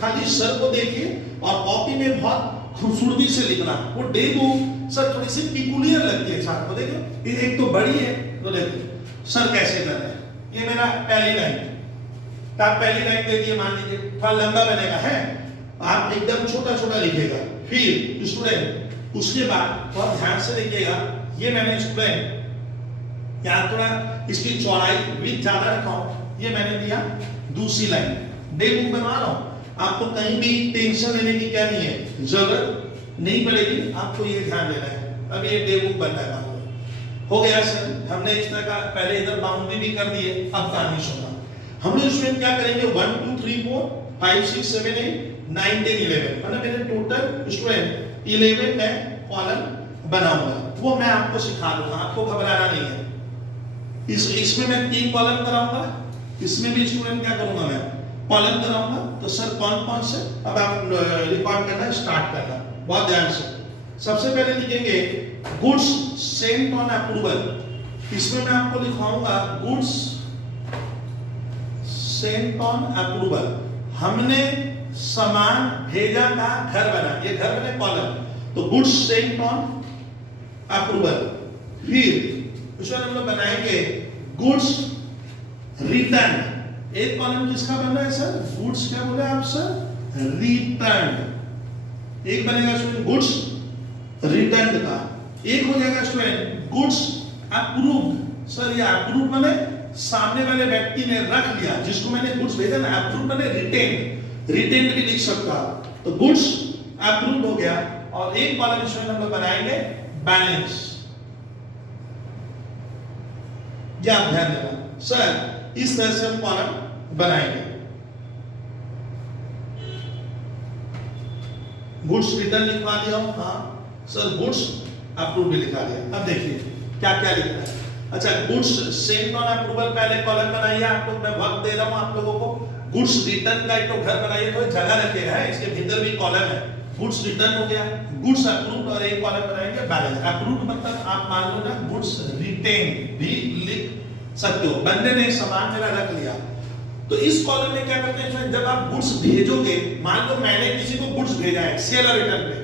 खाली सर को देखिए और कॉपी में बहुत खूबसूरती से लिखना। वो डे बुक सर थोड़ी सी पिकुलियर लगती है छात्र को, देखो ये एक तो बड़ी है, तो देखो सर कैसे कर रहे हैं, ये मेरा पहली लाइन, तो आप पहली लाइन दे दिए, मान लीजिए थोड़ा लंबा बनेगा है, आप एकदम छोटा छोटा लिखिएगा। फिर स्टूडेंट उसके बाद बहुत ध्यान से देखिएगा, ये मैंने स्टूडेंट यहाँ थोड़ा इसकी चौड़ाई विड्थ ज्यादा रखा हूं, ये मैंने दिया दूसरी लाइन। डे बुक बनवा रहा हूं, आपको कहीं भी टेंशन लेने की क्या नहीं है, जरूरत नहीं पड़ेगी, आपको ये ध्यान देना है। अब ये डे बुक बन रहा है, हो गया सर, हमने इस तरह का पहले इधर बाउंड्री भी कर दिए। अब कहानी सुनना, हम लोग इसमें क्या करेंगे, 1 2 3 4 5 6 7 8 9 10 11, मतलब मेरे टोटल स्टूडेंट 11 मैं कॉलम बनाऊंगा, वो मैं आपको सिखा दूंगा, आपको घबराना नहीं है। इसमें मैं 3 कॉलम कराऊंगा, इसमें भी स्टूडेंट क्या करूंगा, मैं कॉलम कराऊंगा। तो सर कौन कौन से, अब आप रिकॉर्ड करना स्टार्ट करना बहुत ध्यान से। सबसे पहले लिखेंगे गुड्स सेंट ऑन अप्रूवल, इसमें मैं आपको लिखवाऊंगा गुड्स सेंट ऑन अप्रूवल, हमने सामान भेजा था, घर बना, ये घर बने कॉलम, तो गुड्स सेंट ऑन अप्रूवल। फिर उसमें हम लोग बनाएंगे गुड्स रिटर्न, एक कॉलम किसका बन रहा है सर, गुड्स क्या बोले आप सर, रिटर्न, एक बनेगा स्टूडेंट गुड्स रिटर्न का, एक हो जाएगा स्टूडेंट गुड्स अप्रूव्ड। सर ये अप्रूव्ड माने सामने वाले व्यक्ति ने रख लिया, जिसको मैंने गुड्स भेजा ना, अप्रूव्ड माने रिटेन, रिटेन भी लिख सकता, तो गुड्स अप्रूव्ड हो गया। और एक कॉलम इसमें हम लोग बनाएंगे बैलेंस, ये आप ध्यान देना सर, इस तरह से हम कॉलम बनाएंगे। गुड्स रिटर्न लिखवा दिया हूं, हाँ सर गुड्स अप्रूव्ड भी लिखा दिया। अब देखिए क्या क्या लिखना है। अच्छा गुड्स सेंट ऑन अप्रूवल पहले कॉलम बनाइए, आप लोग मैं वक्त दे रहा हूं आप लोगों को। गुड्स रिटर्न का एक तो घर बनाइए, कोई जगह रखिएगा है, इसके भीतर भी कॉलम है। गुड्स रिटर्न हो गया, गुड्स अप्रूव्ड और एक कॉलम बनाएंगे बैलेंस। अप्रूव्ड मतलब आप मान लो ना गुड्स रिटेन भी लिख सकते हो, बंदे ने सामान मेरा रख लिया। तो इस कॉलम में क्या करते हैं, जब आप गुड्स भेजोगे, मान लो मैंने किसी को गुड्स भेजा है सेलर रिटर्न पे,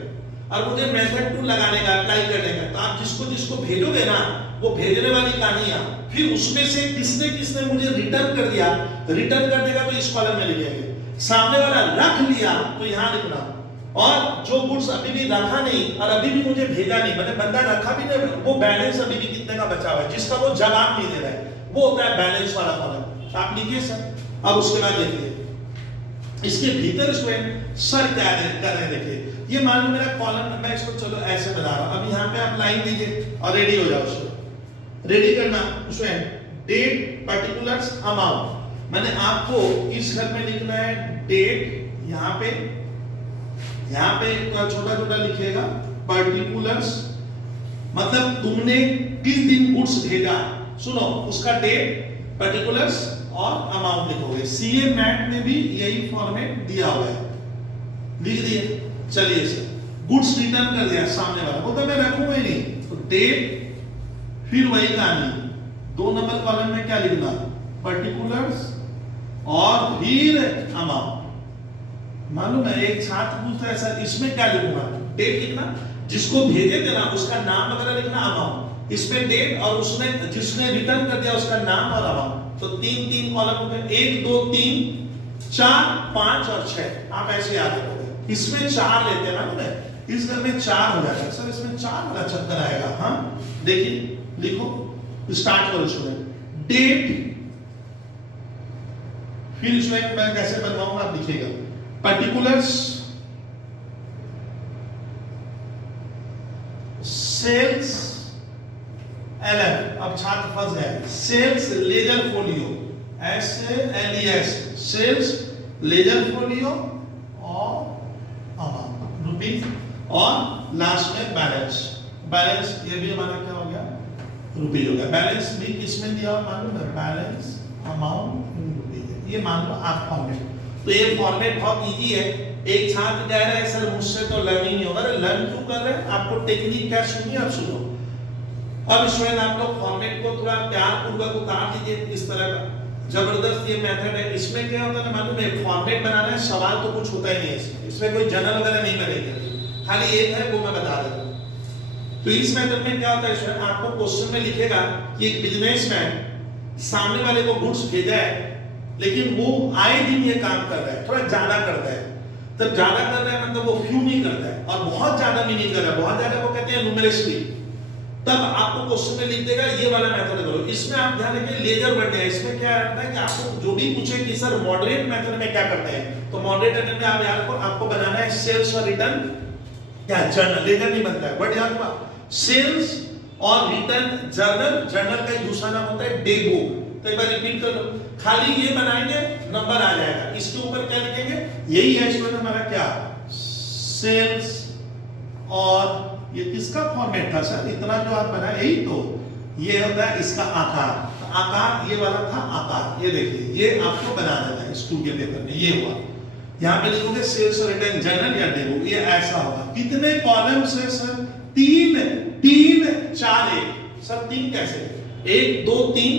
और मुझे मेथड 2 लगाने का, अप्लाई करने का, तो आप जिसको जिसको भेजोगे ना, वो भेजने वाली कहानियां, फिर उसमें से किसने किसने मुझे रिटर्न कर दिया, रिटर्न कर देगा तो इस कॉलम में लिखेंगे। सामने वाला रख लिया तो यहां लिखना, और जो गुड्स अभी भी रखा नहीं और अभी भी मुझे भेजा नहीं, मतलब बंदा रखा भी नहीं, वो बैलेंस अभी भी कितने का बचा हुआ है, जिसका वो जवाब नहीं दे रहा है, वो होता है बैलेंस वाला कॉलम। आप लिखिए सर। अब उसके बाद देखिए इसके भीतर स्टूडेंट सर क्या कर रहे हैं, देखिए ये मान लो मेरा कॉलम, मैं इसको चलो ऐसे बना रहा हूं। अब यहाँ पे आप लाइन दीजिए और रेडी हो जाओ। उसको रेडी करना स्टूडेंट, डेट पर्टिकुलर्स अमाउंट, मैंने आपको इस घर में लिखना है डेट, यहाँ पे छोटा छोटा लिखिएगा, पर्टिकुलर्स मतलब तुमने किस दिन गुड्स भेजा, सुनो उसका डेट, पर्टिकुलर्स और अमाउंट लिखोगे। सीए मैट में भी यही फॉर्मेट दिया हुआ है, लिख दिए। चलिए सर गुड्स रिटर्न कर दिया सामने वाला, वो तो मैं रखूंगा ही नहीं, तो डेट, फिर वही कहानी 2 नंबर कॉलम में क्या लिखना, पर्टिकुलर्स और फिर अमाउंट। मालूम है एक छात्र पूछता है सर इसमें क्या लिखूंगा, डेट लिखना, जिसको भेजे थे ना उसका नाम वगैरह लिखना, अमाउंट, इसमें डेट और उसने जिसने रिटर्न कर दिया उसका नाम और अमाउंट। तो 3 कॉलम हो गए, 1 2 3 4 5 और 6, आप ऐसे याद रखोगे। इसमें 4 लेते हैं ना, इस घर में 4 हो जाएगा सर, इसमें 4 वाला चक्कर आएगा। हाँ देखिए लिखो, स्टार्ट करो स्टूडेंट, डेट, फिर इसमें मैं कैसे बनवाऊंगा आप लिखिएगा, पर्टिकुलर्स, सेल्स, LF, अब छात्र फंस गए, sales ledger folio, SALES, sales ledger folio और अमाउंट रुपीज, और लास्ट में बैलेंस, बैलेंस ये भी हमारा क्या हो गया, रुपीज हो गया। बैलेंस भी किसमें दिया मालूम है, बैलेंस अमाउंट इन रुपीज, ये मान लो आप फॉर्मेट। तो ये फॉर्मेट बहुत इजी है। एक छात्र कह रहा है सर मुझसे तो लर्न ही नहीं होगा। लर्न क्यों कर रहे हैं? आपको टेक्निक क्या सुनिए, आप सुनो। अब स्टूडेंट आप लोग फॉर्मेट को थोड़ा प्यार पूर्वक उतार दीजिए इस तरह का, जबरदस्त ये मेथड है। इसमें क्या होता है ना, मालूम है फॉर्मेट बनाना है, सवाल तो कुछ होता ही नहीं है इसमें कोई जनरल वगैरह नहीं बनेगी, खाली एक है वो मैं बता देता हूं। तो इस मेथड में क्या होता है स्टूडेंट, आपको क्वेश्चन में लिखेगा कि एक बिजनेसमैन सामने वाले को गुड्स भेजा है, लेकिन वो आए दिन ये काम कर रहा है, थोड़ा ज्यादा करता है। तब ज्यादा कर रहा है मतलब वो फ्यू नहीं करता है, और बहुत ज्यादा भी नहीं कर रहा है, बहुत ज्यादा को कहते हैं न्यूमेरिकली। तब आपको क्वेश्चन में लिख देगा ये वाला मेथड करो। इसमें आप ध्यान रखिए लेजर वर्ड है, इसमें क्या रहता है कि आपको जो भी पूछे कि सर मॉडरेट मेथड में क्या करते हैं, तो मॉडरेट मेथड में आप याद को आपको बनाना है सेल्स और रिटर्न क्या जर्नल, लेजर नहीं बनता है, वर्ड याद हुआ सेल्स और रिटर्न जर्नल। जर्नल का दूसरा नाम होता है डे बुक। तो एक बार रिपीट कर लो, खाली ये बनाएंगे नंबर आ जाएगा, इसके ऊपर क्या लिखेंगे, यही है स्टूडेंट हमारा क्या सेल्स, और ये किसका फॉर्मेट था सर, इतना जो आप बनाए यही तो, ये होता है इसका आकार। आकार ये वाला था आकार, ये देखिए ये आपको बना देना है स्कूल के पेपर में, ये हुआ। यहाँ पे लिखोगे सेल्स और रिटर्न जर्नल या डे बुक, ये ऐसा होगा। कितने कॉलम्स है सर, तीन 4 1 सर, 3 कैसे, 1 2 3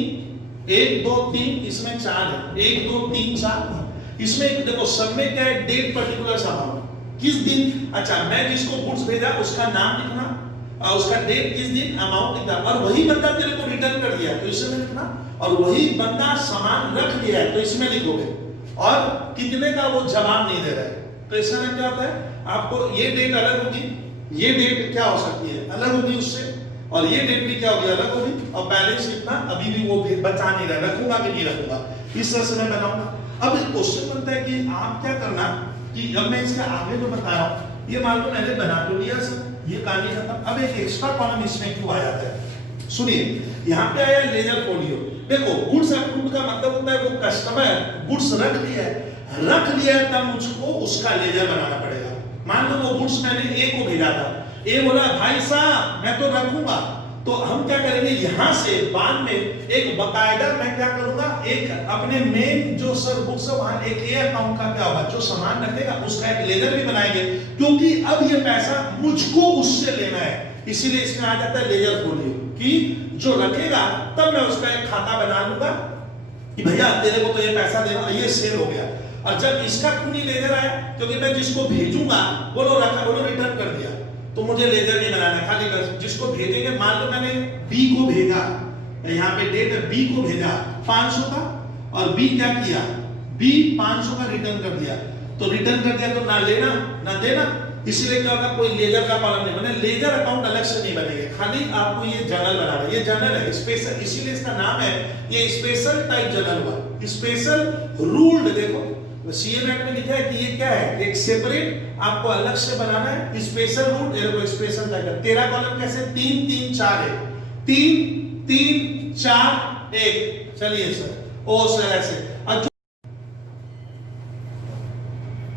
1 2 3, इसमें 4 है, 1 2 3 4। इसमें देखो सब में क्या है, डेट पर्टिकुलर अमाउंट किस दिन, अच्छा मैं जिसको गुड्स भेजा उसका नाम लिखना और उसका डेट किस दिन, अमाउंट लिखना, और वही बंदा तेरे को रिटर्न कर दिया तो इसमें लिखना, और वही बंदा सामान रख लिया है तो इसमें लिखोगे, और कितने का वो जवाब नहीं दे रहा है तो इसमें क्या होता है, आपको ये डेट अलग होगी, ये डेट क्या हो सकती है अलग होगी उससे, और ये डेट भी क्या होगी अलग होगी, और बैलेंस कितना अभी भी वो बचा नहीं रहा, रखूंगा कि नहीं रखूंगा, इस तरह से मैं बनाऊंगा। अब क्वेश्चन बनता है कि आप क्या करना कि जब मैं इसके आगे जो बता रहा हूं, ये मान लो मैंने बना तो लिया सर, ये कहानी खत्म। अब एक एक्स्ट्रा कॉलम इसमें क्यों आ जाता है, सुनिए यहाँ पे आया लेजर फोलियो। देखो गुड्स अप्रूव्ड का मतलब होता है वो कस्टमर गुड्स रख लिया है तब मुझको उसका लेजर बनाना पड़ेगा। मान लो वो गुड्स मैंने ए को भेजा था, ए बोला भाई साहब मैं तो रखूंगा, तो हम क्या करेंगे यहां से बाद में एक बकायदा मैं क्या करूंगा, एक अपने मेन जो सर बुक्स है वहां एक ए अकाउंट का क्या होगा, जो सामान रखेगा उसका एक लेजर भी बनाएंगे, क्योंकि अब ये पैसा मुझको उससे लेना है, इसीलिए इसमें आ जाता है लेजर फोलियो कि जो रखेगा तब मैं उसका एक खाता बना लूंगा कि भैया तेरे को तो ये पैसा देना, ये सेल हो गया। और जब इसका क्यों नहीं लेजर आया, क्योंकि मैं जिसको भेजूंगा वो रिटर्न कर दिया, तो मुझे लेजर नहीं बनाना, खाली कर जिसको भेजेंगे। मान लो मैंने बी को भेजा, यहाँ पे डेट है, बी को भेजा 500 का, और बी क्या किया, बी 500 का रिटर्न कर दिया, तो रिटर्न कर दिया तो ना लेना ना देना, इसीलिए क्या होगा कोई लेजर का कॉलम नहीं बने, लेजर अकाउंट अलग से नहीं बनेंगे, खाली आपको ये जर्नल बनाना है। ये जर्नल है स्पेशल, इसीलिए इसका नाम है ये स्पेशल टाइप जर्नल हुआ, स्पेशल रूल्ड। देखो सीए नेट में लिखा है कि ये क्या है, एक सेपरेट आपको अलग से बनाना है स्पेशल रूट, ये स्पेशल टाइप। 13 कॉलम कैसे, 3 3 4 1 3 3 4 1, चलिए सर ओ सर ऐसे,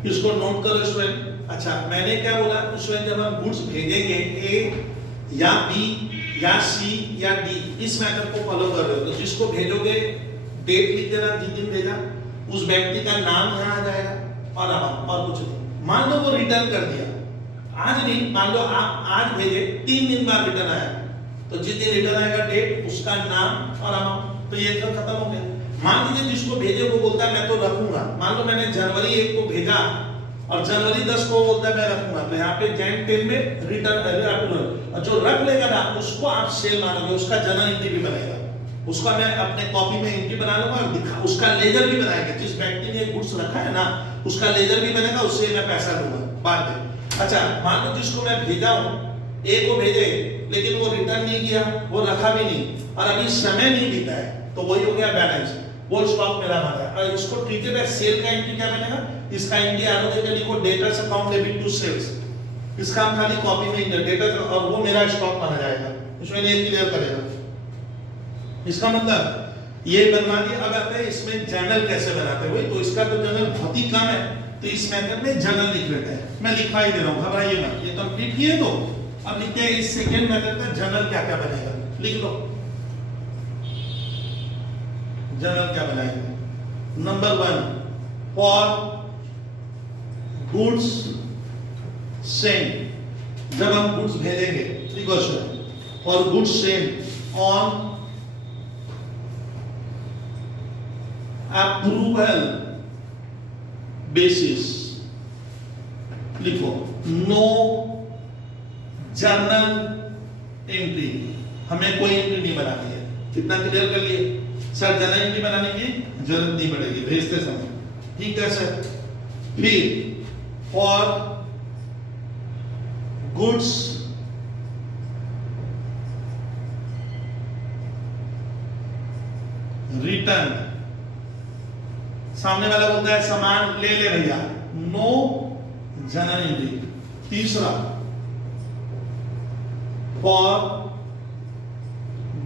इसको नोट करो स्टूडेंट। अच्छा मैंने क्या बोला स्टूडेंट, जब हम गुड्स भेजेंगे ए या बी या सी या डी, इस मेथड को फॉलो कर रहे हो, तो जिसको भेजोगे डेट लिख देना जिस दिन भेजा, उस व्यक्ति का नाम यहाँ आ जाएगा और अमाउंट, और कुछ नहीं। मान लो वो रिटर्न कर दिया आज नहीं, मान लो आप आज भेजे 3 दिन बाद रिटर्न आया, तो जिस दिन रिटर्न आएगा डेट उसका नाम और अमाउंट, तो ये तो खत्म हो गया। मान लीजिए जिसको भेजे वो बोलता है मैं तो रखूंगा, मान लो मैंने जनवरी 1 को भेजा और जनवरी 10 को बोलता है मैं रखूंगा, तो यहाँ पे जैन 10 में रिटर्न, और जो रख लेगा ना उसको आप सेल मानोगे, उसका जर्नल एंट्री भी बनेगा, उसका मैं अपने कॉपी में एंट्री बना लूंगा और दिखा, उसका लेजर भी बनाएंगे, जिस व्यक्ति ने गुड्स रखा है ना उसका लेजर भी बनेगा, उससे मैं पैसा दूंगा बाद में। अच्छा मान लो जिसको मैं भेजा हूं, ए को भेजे लेकिन वो रिटर्न नहीं किया, वो रखा भी नहीं और अभी समय नहीं बीता है, तो वही हो गया बैलेंस, वो स्टॉक मेरा बना है। और इसको ट्रीटेड एज सेल का एंट्री क्या बनेगा, इसका एंट्री आरो देकर लिखो debtors account debit to sales, इसका हम खाली कॉपी में डेटर, और वो मेरा स्टॉक माना जाएगा, उसमें ये क्लियर करेगा। इसका मतलब ये बनवा दिया। अब आते हैं इसमें जर्नल कैसे बनाते हैं, वही तो इसका तो जर्नल बहुत ही कम है, तो इस मेथड में जर्नल लिख लेते हैं, मैं लिखवा ही दे रहा हूँ, घबराइए मत, ये कंप्लीट किए तो अब लिखते हैं इस सेकंड मेथड में जर्नल क्या क्या बनेगा, लिख लो। जर्नल क्या बनाएंगे? नंबर 1 फॉर गुड्स सेंट, जब हम गुड्स भेजेंगे, question for goods Saint on approval basis, लिखो नो जर्नल एंट्री, हमें कोई एंट्री नहीं बनानी है। कितना क्लियर कर लिए सर? जर्नल एंट्री बनाने की जरूरत नहीं पड़ेगी भेजते समय, ठीक है सर। फिर फॉर गुड्स रिटर्न, सामने वाला बोलता है सामान ले ले भैया, नो जर्नल एंट्री। तीसरा फॉर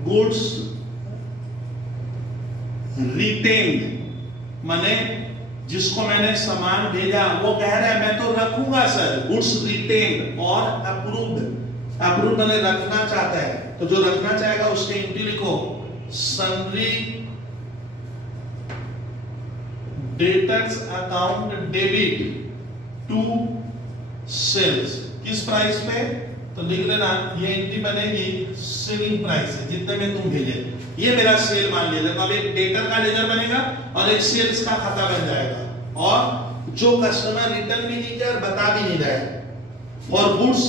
गुड्स रिटेन्ड, माने जिसको मैंने सामान भेजा वो कह रहा है मैं तो रखूंगा सर, गुड्स रिटेन्ड। और अप्रूव्ड, अप्रूव्ड मैंने रखना चाहता है, तो जो रखना चाहेगा उसके एंट्री लिखो sundry debtors account debit to sales, किस प्राइस पे? तो लिख लेना ये एंट्री बनेगी सेलिंग प्राइस है, जितने में तुम भेजे। ये मेरा सेल मान लिया, अब एक डेटर का लेजर बनेगा और एक सेल्स का खाता बन जाएगा। और जो कस्टमर रिटर्न भी नहीं किया और बता भी नहीं रहा है, for goods,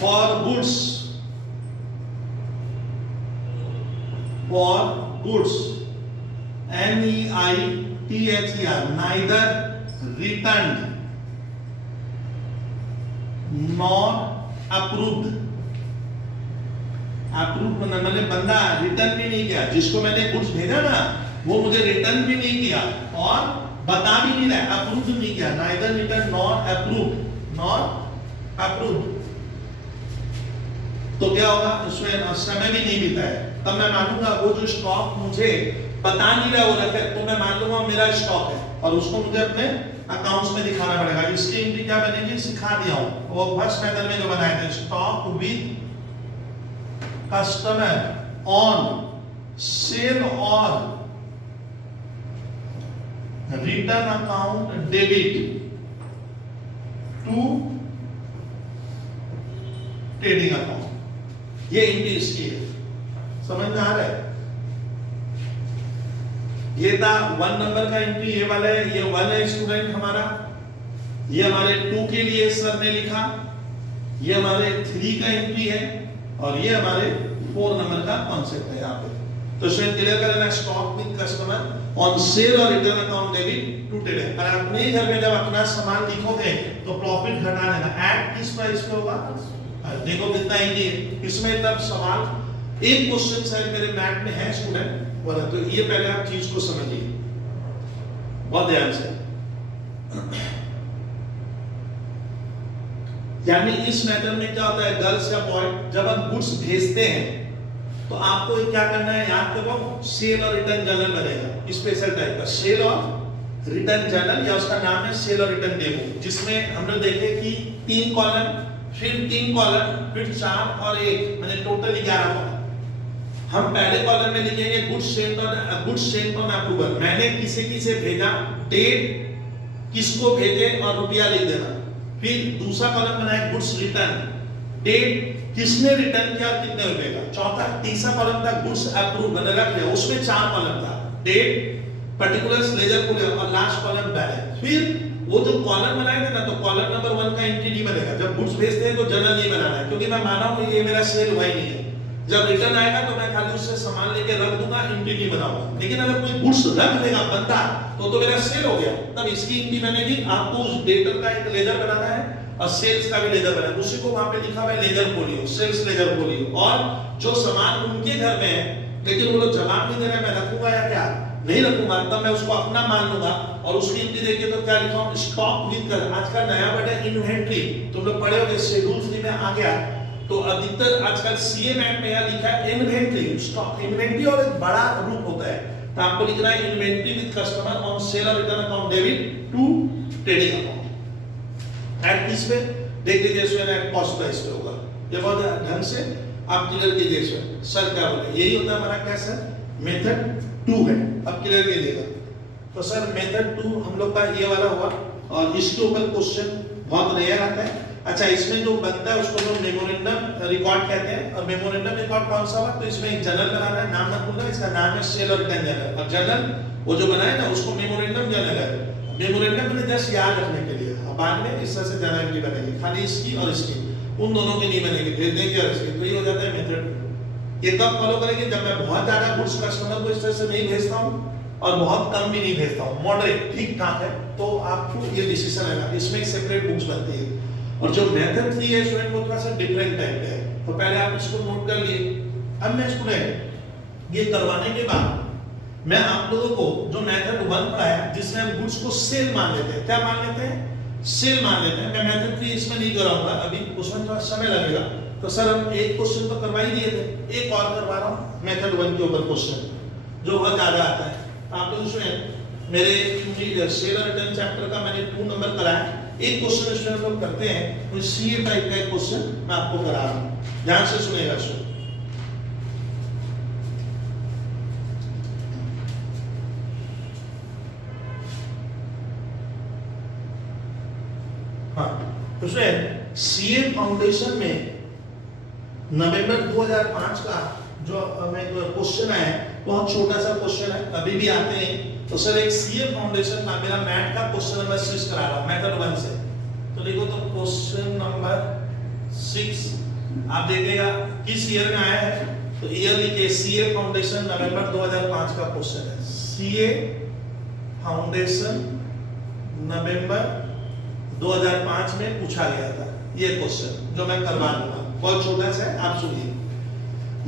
for goods, for goods NEITHER, neither returned nor approved, approved मैंने बंदा रिटर्न भी नहीं किया, जिसको मैंने गुड्स भेजा ना वो मुझे रिटर्न भी नहीं किया और बता भी नहीं रहा, अप्रूव नहीं किया, neither returned nor approved, nor approved। तो क्या होगा? उसमें समय भी नहीं बीता है, तब मैं मानूंगा वो जो स्टॉक मुझे बता नहीं रहा वो रखे, तो मैं मान लूंगा मेरा स्टॉक है और उसको मुझे अपने अकाउंट्स में दिखाना पड़ेगा। इसकी एंट्री क्या बनेगी सिखा दिया हूं, वो फर्स्ट मेथड में जो बनाए थे, stock with customer on sale और return account debit to trading account. ये एंट्री इसकी है, समझ में आ रहा है? ये था 1 नंबर का एंट्री, ये वाला है, ये 1 है स्टूडेंट हमारा, ये हमारे 2 के लिए सर ने लिखा, ये हमारे 3 का एंट्री है और ये हमारे 4 नंबर का कॉन्सेप्ट है यहाँ पे। तो इसमें क्लियर कर लेना, stock with customer on sale और return account debit to trader. और अपने ही घर में जब अपना सामान लिखोगे तो प्रॉफिट घटा देना, ऐड किस प्राइस पे होगा? देखो कितना एंट्री है इसमें। तब सवाल एक क्वेश्चन शायद मेरे मैथ में है स्टूडेंट, तो ये पहले आप चीज को समझिए बहुत ध्यान से। यानी इस मेथड में क्या होता है, गर्ल्स या बॉय जब हम गुड्स भेजते हैं तो आपको क्या करना है, याद करो सेल और रिटर्न जर्नल बनेगा स्पेशल टाइप का, सेल और रिटर्न जर्नल, या उसका नाम है सेल और रिटर्न डेमो, जिसमें हम लोग देखे कि 3 कॉलम, फिर 3 कॉलम, फिर 4 और 1, मैंने टोटल 11 कॉलम। हम पहले कॉलम में लिखेंगे गुड्स सेंट ऑन अप्रूवल, मैंने किसे भेजा, डेट, किसको भेजे और रुपया लिख देना। फिर दूसरा कॉलम बनाया गुड्स रिटर्न, डेट, किसने रिटर्न किया और कितने रुपए का। चौथा तीसरा कॉलम था गुड्स अप्रूव, मैंने रख लिया, उसमें 4 कॉलम था, डेट, पर्टिकुलर्स, लेजर को और लास्ट कॉलम बैलेंस। फिर वो जो कॉलम बनाए थे ना, तो कॉलम नंबर 1 का एंट्री नहीं बनेगा, जब गुड्स भेजते हैं तो जर्नल नहीं बनाना है, क्योंकि मैं माना हूं ये मेरा सेल हुआ ही नहीं है। जब रिटर्न आएगा तो मैं खाली उससे सामान लेके रख दूंगा, एंट्री नहीं बनाऊंगा। लेकिन अगर कोई गुड्स रख देगा बंदा तो मेरा सेल हो गया, तब इसकी एंट्री बनेगी। आपको उस डेटर का एक लेजर बनाना है और सेल्स का भी लेजर बनाना है, उसी को वहां पे लिखा हुआ है ledger folio, sales ledger folio. और जो सामान उनके घर में है लेकिन वो लोग जवाब नहीं दे रहे, मैं रखूंगा या क्या नहीं रखूंगा, तब मैं उसको अपना मान लूंगा और उसकी एंट्री देखिए तो क्या लिखा हूं, स्टॉक विद कर। आज का नया वर्ड है इन्वेंटरी, तुम लोग पढ़े होंगे शेड्यूल 3 में आ गया। तो अधिकतर आजकल सीए मैथ में यहां लिखा है इन्वेंटरी, स्टॉक इन्वेंटरी और एक बड़ा रूप होता है, तो आपको लिखना है inventory with customer on sale और return account debit to trading account. Add किस पे देख लीजिए, इसमें ऐड कॉस्ट प्राइस पे होगा। ये बहुत ढंग से आप क्लियर कीजिए इसमें। सर क्या बोले, यही होता है हमारा क्या सर, मेथड 2 है। अब क्लियर कीजिएगा। तो सर मेथड 2 हम लोग का ये वाला हुआ और इसके ऊपर क्वेश्चन बहुत रेयर आता है। अच्छा, इसमें जो बनता है उसको हम मेमोरेंडम रिकॉर्ड कहते हैं। और मेमोरेंडम रिकॉर्ड कौन सा हुआ? तो इसमें एक जर्नल बनाना है, नाम मत भूलना, इसका नाम है सेल और रिटर्न जर्नल। और जर्नल वो जो बनाए ना उसको मेमोरेंडम जर्नल है। मेमोरेंडम मैंने जस्ट याद रखने के लिए, अब बाद में इस तरह से जर्नल की बनेगी, खाली इसकी और इसकी, उन दोनों की नहीं बनेगी, भेजने की और इसकी। तो ये हो जाता है मेथड। ये कब फॉलो करेंगे? जब मैं बहुत ज्यादा गुड्स कस्टमर को इस तरह से नहीं भेजता हूँ और बहुत कम भी नहीं भेजता हूँ, मॉडरेट ठीक ठाक है, तो आपको ये डिसीजन लेना। इसमें एक सेपरेट बुक्स बनती है। और जो मेथड 3 है स्टूडेंट वो थोड़ा सा डिफरेंट टाइप का है। तो पहले आप इसको नोट कर लिए। अब मैं स्टूडेंट ये करवाने के बाद मैं आप लोगों को जो मेथड 1 पढ़ाया जिसमें हम गुड्स को सेल मान लेते हैं, क्या मान लेते हैं? सेल मान लेते हैं। मैं मेथड 3 इसमें नहीं कराऊंगा अभी, उसमें थोड़ा समय लगेगा। तो सर हम एक क्वेश्चन तो करवा ही दिए थे, एक और करवा रहा हूँ मेथड 1 के ऊपर क्वेश्चन जो बहुत ज्यादा आता है। आप लोग स्टूडेंट मेरे सेल और रिटर्न चैप्टर का मैंने 2 नंबर कराया, एक क्वेश्चन स्टूडेंट लोग करते हैं, तो सीए टाइप का एक क्वेश्चन मैं आपको करा रहा हूं, ध्यान से सुनिएगा स्टूडेंट। हाँ, तो स्टूडेंट सीए फाउंडेशन में नवंबर 2005 का जो हमें क्वेश्चन आया है, बहुत छोटा सा क्वेश्चन है, अभी भी आते हैं। तो सर एक सीए फाउंडेशन का मेरा मैथ का क्वेश्चन मैं 6 करा रहा हूं मेथड 1 से। तो देखो तो क्वेश्चन नंबर 6 आप देखिएगा किस ईयर में आया है। तो ईयर लिखिए सीए फाउंडेशन नवंबर 2005 का क्वेश्चन है। सीए फाउंडेशन नवंबर 2005 में पूछा गया था ये क्वेश्चन जो मैं करवा दूंगा, बहुत छोटा सा है, आप सुनिए।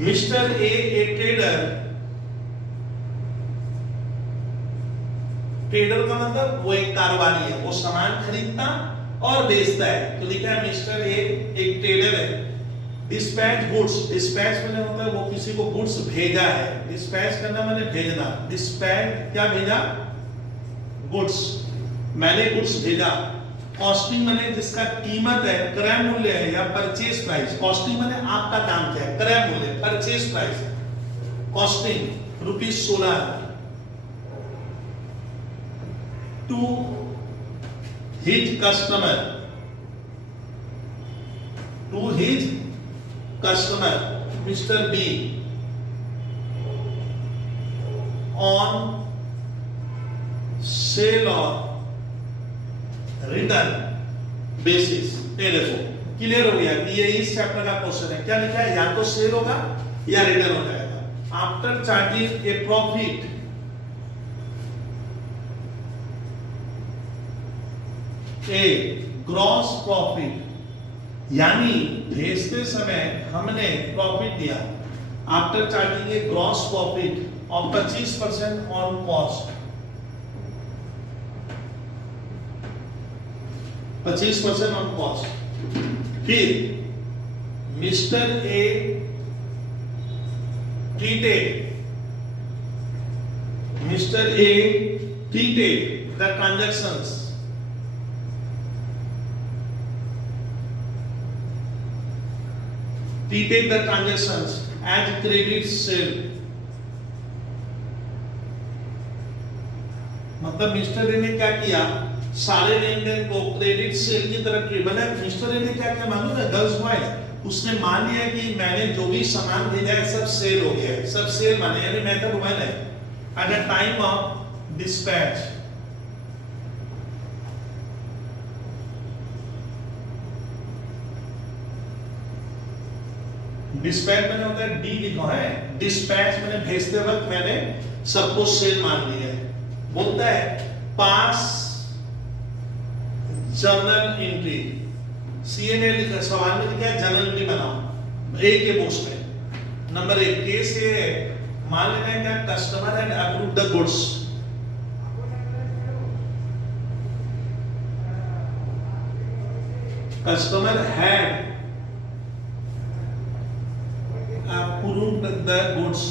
मिस्टर ए ट्रेडर, ट्रेडर का मतलब वो एक कारोबारी है, वो सामान खरीदता और बेचता है। तो लिखा है मिस्टर ए एक ट्रेडर है। डिस्पैच गुड्स, डिस्पैच मैंने होता है वो किसी को गुड्स भेजा है, डिस्पैच करना मैंने भेजना, डिस्पैच क्या भेजा? गुड्स, मैंने गुड्स भेजा। कॉस्टिंग मैंने जिसका कीमत है, क्रय मूल्य है या परचेज प्राइस। कॉस्टिंग मैंने आपका दाम क्या है, क्रय मूल्य, purchase price. Costing ₹16 to his customer, to his customer mister B on sale और रिटर्न बेसिस। ये देखो क्लियर हो गया कि ये इस चैप्टर का क्वेश्चन है। क्या लिखा है? या तो सेल होगा या रिटर्न हो जाएगा। After charging a profit, a gross profit, यानी भेजते समय हमने प्रॉफिट दिया। After charging a gross profit of 25% on cost, 25% on cost. फिर mister A treated, mister A treated the transactions, treated the transactions as credit sale। मतलब mister A ने क्या किया? सारे लेन देन को क्रेडिट सेल की तरफ ट्रीट बना। मिस्टर ए ने क्या किया मालूम है? गर्ल्स बॉयज, उसने मान लिया कि मैंने जो भी सामान भेजा है सब सेल हो गया है, सब सेल माने, यानी मेथड 1 है। At the time of dispatch, dispatch मैंने होता है डी लिखा है, डिस्पैच मैंने भेजते वक्त मैंने सबको सेल मान लिया है। बोलता है पास जर्नल एंट्री, सीए ने लिखा, सवाल में लिखा है जर्नल एंट्री बनाओ ए के बॉक्स में। नंबर 1 केस ये है, मान लेना है क्या? Customer had approved the goods, customer had approved the goods।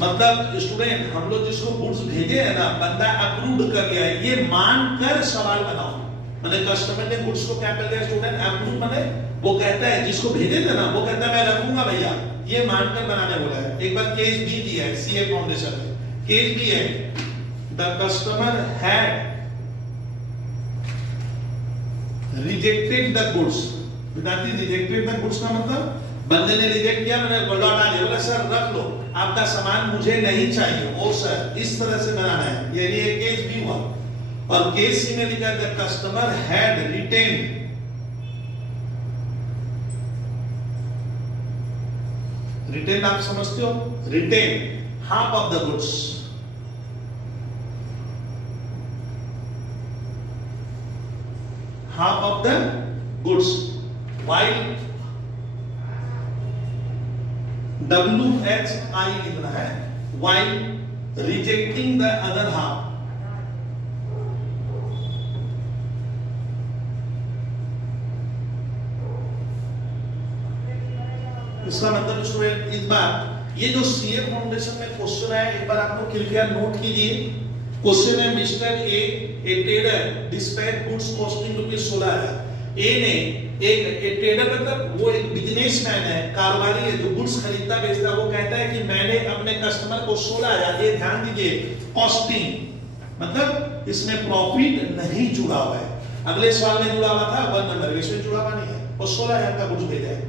मतलब स्टूडेंट हम लोग जिसको गुड्स भेजे हैं ना, बंदा अप्रूव्ड कर लिया है, ये मानकर सवाल बनाओ। मैंने कस्टमर ने गुड्स को क्या कर दिया स्टूडेंट? अप्रूव। मैंने वो कहता है जिसको भेजे थे ना, वो कहता है मैं रखूंगा भैया, ये मानकर बनाने बोला है। एक बार केस बी दिया है सीए फाउंडेशन में, केस बी है the customer had rejected the goods. Without rejected the goods का मतलब बंदे ने रिजेक्ट किया, मैंने लौटा दिया, बोला सर रख लो आपका सामान मुझे नहीं चाहिए। ओ सर इस तरह से बनाना है, यानी ये केस बी हुआ। और केस सी में लिखा the customer had retained retain आप समझते हो, retain half of the goods, half of the goods while WHI लिखना है, while rejecting the other half। इसका मतलब स्टूडेंट इस बार ये जो सीए फाउंडेशन में क्वेश्चन है एक बार आप लोग कृपया नोट कीजिए। क्वेश्चन है mister A trader dispatch goods costing ₹16,000। ए ने एक ट्रेडर मतलब वो एक बिजनेसमैन है, कारोबारी है जो गुड्स खरीदता बेचता, वो कहता है कि मैंने अपने कस्टमर को 16,000, ये ध्यान दीजिए कॉस्टिंग मतलब इसमें प्रॉफिट नहीं जुड़ा हुआ है। अगले सवाल में जुड़ा हुआ था 1 नंबर, इसमें जुड़ा हुआ नहीं है, और 16,000 का गुड्स भेजा है।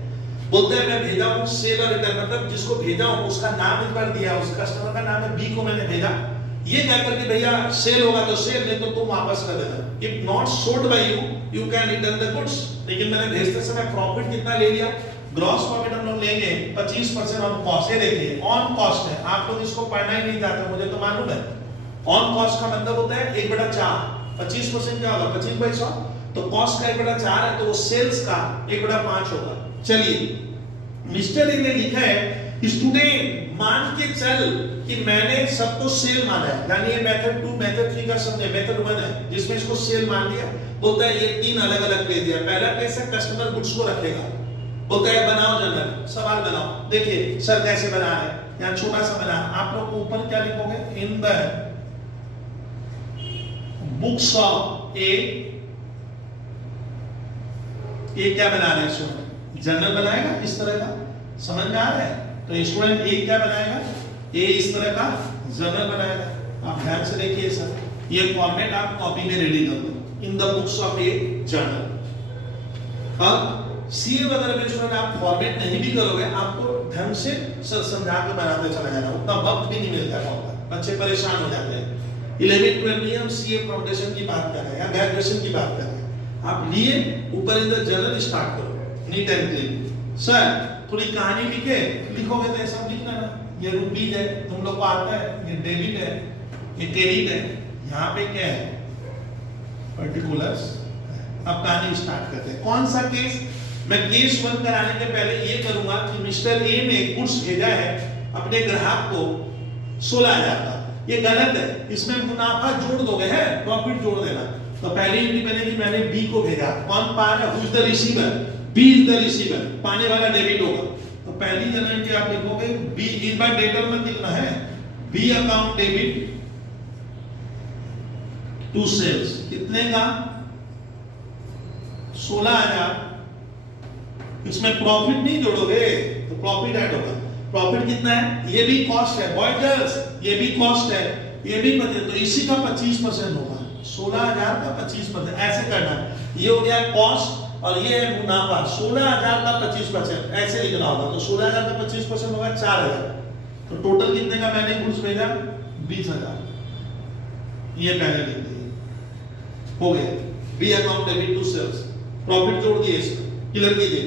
बोलते हैं मैं भेजा हूं सेल और रिटर्न, मतलब जिसको भेजा हूं उसका नाम इस बार दिया, उस कस्टमर का नाम है बी को मैंने भेजा, ये कह करके भैया सेल होगा तो सेल, नहीं तो तुम वापस कर देना। If not sold by you you can return the goods. लेकिन मैंने भेजते समय प्रॉफिट कितना ले लिया, ग्रॉस प्रॉफिट हम लोग लेंगे 25% ऑन कॉस्ट। ये देखिए ऑन कॉस्ट है, आप लोग इसको पढ़ना ही नहीं चाहते, मुझे तो मालूम है। ऑन कॉस्ट का मतलब होता है 1/4, 25% क्या होगा 25/100, तो कॉस्ट का 1/4 है, तो वो सेल्स का 1/5 होगा। चलिए मिस्टर ए ने लिखा है स्टूडेंट मान के चल कि मैंने सबको सेल माना है, यानी ये मेथड 2 मेथड 3 का समझे, मेथड 1 है जिसमें इसको सेल मान लिया। बोलता है ये 3 अलग अलग पेज दिया, पहला कैसे कस्टमर गुड्स को रखेगा, बोलता है बनाओ जनरल सवाल बनाओ। देखिए सर कैसे बना है, यहाँ छोटा सा बना, आप लोग ऊपर क्या लिखोगे, इन द बुक्स ऑफ ए क्या बना रहे हैं, जनरल बनाएगा इस तरह का, समझ में आ रहा है। तो स्टूडेंट ए क्या बनाएगा, ए इस तरह का जनरल बनाएगा। आप ध्यान से देखिए सर, ये फॉर्मेट आप कॉपी में रेडी कर दो, in the books of a general. अब सीए वगैरह में स्टूडेंट आप फॉर्मेट नहीं भी करोगे, आपको ढंग से सर समझा के बनाते चला जाना, उतना वक्त भी नहीं मिलता है, बच्चे परेशान हो जाते हैं। 11 12 में हम सीए फाउंडेशन की बात कर रहे हैं या ग्रेजुएशन की बात कर रहे हैं। आप लिए ऊपर इन द जनरल स्टार्ट करो, नीट एंड क्लीन। सर थोड़ी कहानी लिखे, लिखोगे तो ऐसा लिखना ना, ये रुपीज है तुम लोग को आता है, ये डेबिट है, ये क्रेडिट है, यहाँ पे क्या है पर्टिकुलर्स। अब कहानी स्टार्ट करते हैं। कौन सा केस, मैं केस 1 कराने के पहले ये करूंगा कि मिस्टर ए ने गुड्स भेजा है अपने ग्राहक को 16,000 का, ये गलत है, इसमें मुनाफा जोड़ दोगे है, प्रॉफिट जोड़ देना। तो पहली एंट्री बनेगी मैंने बी को भेजा, कौन पा रहा है, who is the receiver, B is the receiver, पाने वाला डेबिट होगा। तो पहली जनरल एंट्री आप लिखोगे बी, इस बार डेटर मत लिखना है, B account debit to sales, कितने का 16,000, इसमें प्रॉफिट नहीं जोड़ोगे तो प्रॉफिट ऐड होगा। प्रॉफिट कितना है, ये भी कॉस्ट है बॉयज गर्ल्स, ये भी कॉस्ट है, ये भी बचे, तो इसी का 25% होगा, 16,000 का 25%, ऐसे करना है। ये हो गया कॉस्ट और ये है मुनाफा, 16,000 का 25%, ऐसे लिखना होगा। तो 16,000 का 25% होगा 4,000, तो टोटल कितने का मैंने गुड्स भेजा 20,000, ये पहले लिख दिए, हो गया B account debit to sales, profit जोड़ दिए, इसमें क्लियर कीजिए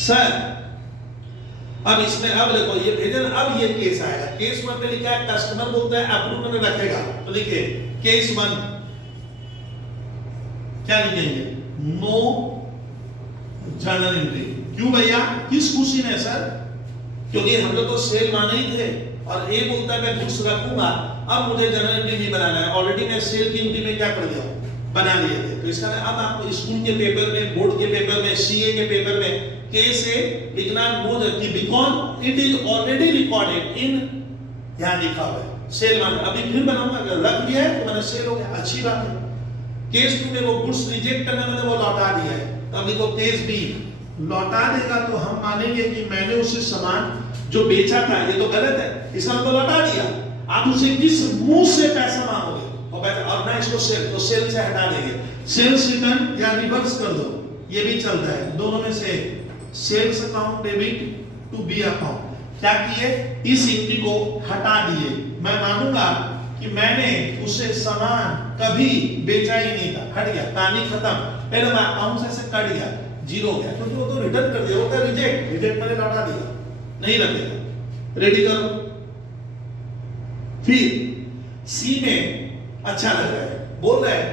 सर। अब इसमें अब देखो ये भेजन, अब ये केस आएगा, केस 1 में लिखा है कस्टमर बोलता है अप्रूव में रखेगा, तो लिखिए केस 1 क्या लिखेंगे, नो जर्नल एंट्री। क्यों भैया, किस खुशी में सर, क्योंकि हम लोग तो सेल माने ही थे और ए बोलता है मैं गुड्स रखूंगा, अब मुझे जर्नल एंट्री नहीं बनाना है, ऑलरेडी मैं सेल की एंट्री में क्या कर दिया, बना लिए थे। तो इसका अब आपको स्कूल के पेपर में, बोर्ड के पेपर में, सीए के पेपर में केस ए लिखना नो कि because it is already recorded in, यहां लिखा हुआ है सेल मान, अभी फिर बनाऊंगा, अगर रख दिया है तो मैंने सेल हो गया, अच्छी बात है। केस 2 में वो गुड्स रिजेक्ट करना मतलब वो लौटा दिया है, तो अब लिखो केस बी लौटा देगा तो हम मानेंगे कि मैंने उसे सामान जो बेचा था, ये तो गलत है, इसका मतलब लौटा दिया। आप उसे किस मुंह से पैसा मांगोगे और ना इसको सेल, तो सेल से हटा देंगे। सेल्स रिटर्न या रिवर्स कर दो, ये भी चलता है, दोनों में से sales account debit to B account. क्या किए, इस एंट्री को हटा दिए। मैं मानूंगा कि मैंने उसे सामान कभी बेचा ही नहीं था, हट गया, कहानी खत्म। पहले मैं अकाउंट से कट गया, जीरो हो गया, क्योंकि वो तो रिटर्न कर दिया, वो तो रिजेक्ट मैंने लौटा दिया, नहीं रखेगा। रेडी करो। फिर सी में अच्छा लग रहा है, बोल रहा है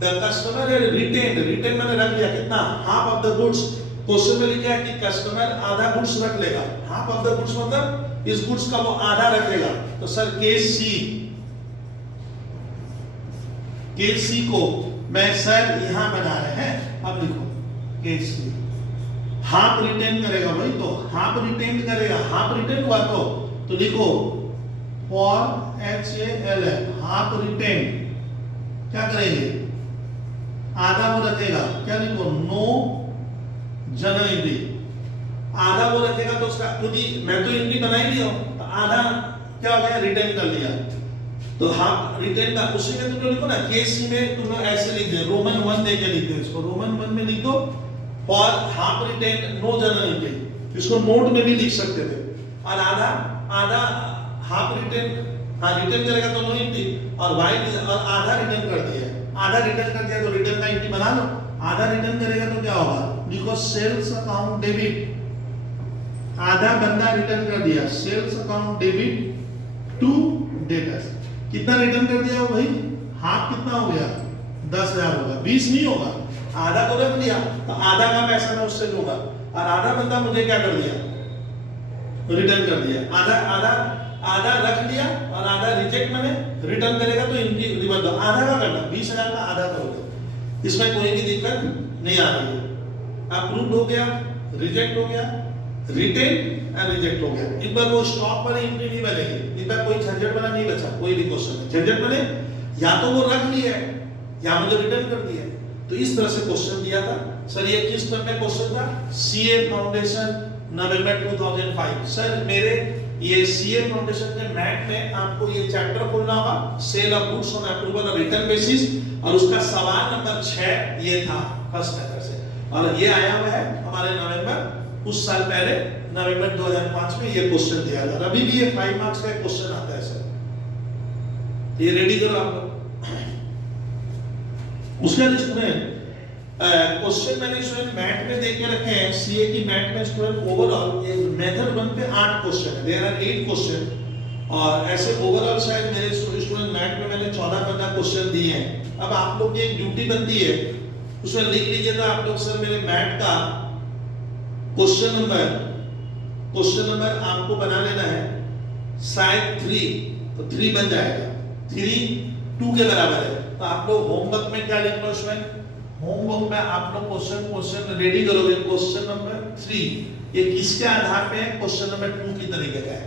द कस्टमर रिटेन मैंने रख दिया, कितना, half of the goods. Question में लिखा है कि कस्टमर आधा गुड्स रख लेगा, हाफ ऑफ द गुड्स मतलब इस गुड्स का वो आधा रखेगा। तो सर केस सी को मैं सर यहां बना रहे हैं, अब लिखो केस सी हाफ रिटेन करेगा, वही तो हाफ रिटेन करेगा, हाफ रिटेन हुआ तो लिखो फॉर HAL हाफ रिटेन क्या करेंगे, आधा वो रखेगा, क्या लिखो, नो जनरल एंट्री, आधा वो रखेगा तो उसका, क्योंकि मैं तो एंट्री बना ही लिया हूं, तो आधा क्या हो गया, रिटेन कर लिया। तो हाफ रिटेन का उसी में तुम लिखो ना, केस सी में तुम ऐसे लिख दो, रोमन 1 देके लिख दो इसको, रोमन 1 में लिख दो for half retain no journal entry, इसको नोट में भी लिख सकते थे। और आधा हाफ रिटेन, हाँ रिटर्न करेगा तो नो एंट्री, और वाई और आधा रिटर्न कर दिया, आधा रिटर्न कर दिया तो रिटर्न का एंट्री बना लो। आधा रिटर्न करेगा तो क्या होगा, लिखो सेल्स अकाउंट डेबिट, आधा बंदा रिटर्न कर दिया, sales account debit to debtors. कितना रिटर्न कर दिया भाई, हाफ कितना हो गया, 10,000 होगा, 20 नहीं होगा, आधा तो रख दिया, तो आधा का पैसा मैं उससे लूंगा, और आधा बंदा मुझे क्या कर दिया, रिटर्न कर दिया, आधा रख दिया और आधा रिजेक्ट मैंने, रिटर्न करेगा तो इनकी रिवर्स दो, आधा का करना, 20,000 का आधा करोगे, इसमें कोई भी दिक्कत नहीं आ रही है। अप्रूव्ड हो गया, रिजेक्ट हो गया, रिटेन एंड रिजेक्ट हो गया। एक बार वो स्टॉक वाली एंट्री नहीं बनेगी, एक बार कोई झंझट वाला नहीं बचा, कोई भी क्वेश्चन झंझट बने, या तो वो रख लिया है या मुझे रिटर्न कर दिया। तो इस तरह से क्वेश्चन दिया था सर। ये किस तरह का क्वेश्चन था, सीए फाउंडेशन नवंबर 2005। सर मेरे ये सीए फाउंडेशन के मैट में आपको ये चैप्टर खोलना होगा, sale of goods on approval of return basis, और उसका सवाल नंबर 6 ये था फर्स्ट मेथड से, और ये आया हुआ है हमारे नवंबर, कुछ साल पहले नवंबर 2005 में ये क्वेश्चन दिया था। अभी भी ये 5 मार्क्स का क्वेश्चन आता है सर, ये रेडी करो आप लोग। उसका स्टूडेंट क्वेश्चन मैंने स्टूडेंट मैथ में देख के रखे हैं, सीए की मैथ में स्टूडेंट ओवरऑल ये मेथड 1 पे 8 क्वेश्चन है, देयर आर 8 क्वेश्चन, और ऐसे ओवरऑल शायद मेरे स्टूडेंट मैथ में मैंने 14-15 क्वेश्चन दिए हैं। अब आप लोग की एक ड्यूटी बनती है, उसमें लिख लीजिएगा आप लोग, सर मेरे मैथ का क्वेश्चन नंबर आपको बना लेना है शायद 3, तो 3 बन जाएगा, 3 2 के बराबर है। तो आप लोग होमवर्क में क्या लिख लो, उसमें होमवर्क में आप लोग क्वेश्चन रेडी करोगे, क्वेश्चन नंबर 3 ये किसके आधार पे है, क्वेश्चन नंबर 2 की तरीके का है,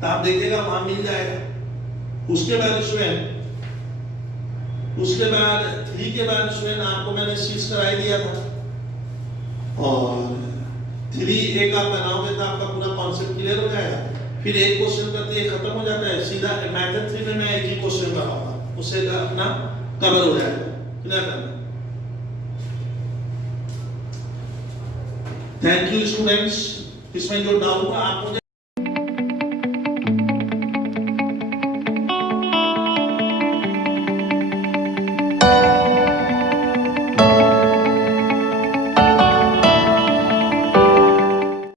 तो आप देखिएगा वहां मिल जाएगा। उसके बाद स्टूडेंट, उसके बाद 3 के बाद स्टूडेंट आपको मैंने शीट कराई दिया था, और 3 एक आप बनाओगे तो आपका पूरा कॉन्सेप्ट क्लियर हो जाएगा। फिर एक क्वेश्चन करते ही खत्म हो जाता है, सीधा मैथड 3 में मैं एक ही क्वेश्चन कराऊंगा, उससे अपना कवर हो जाएगा, क्लियर करना। थैंक यू स्टूडेंट्स, इसमें जो डाउट है आप मुझे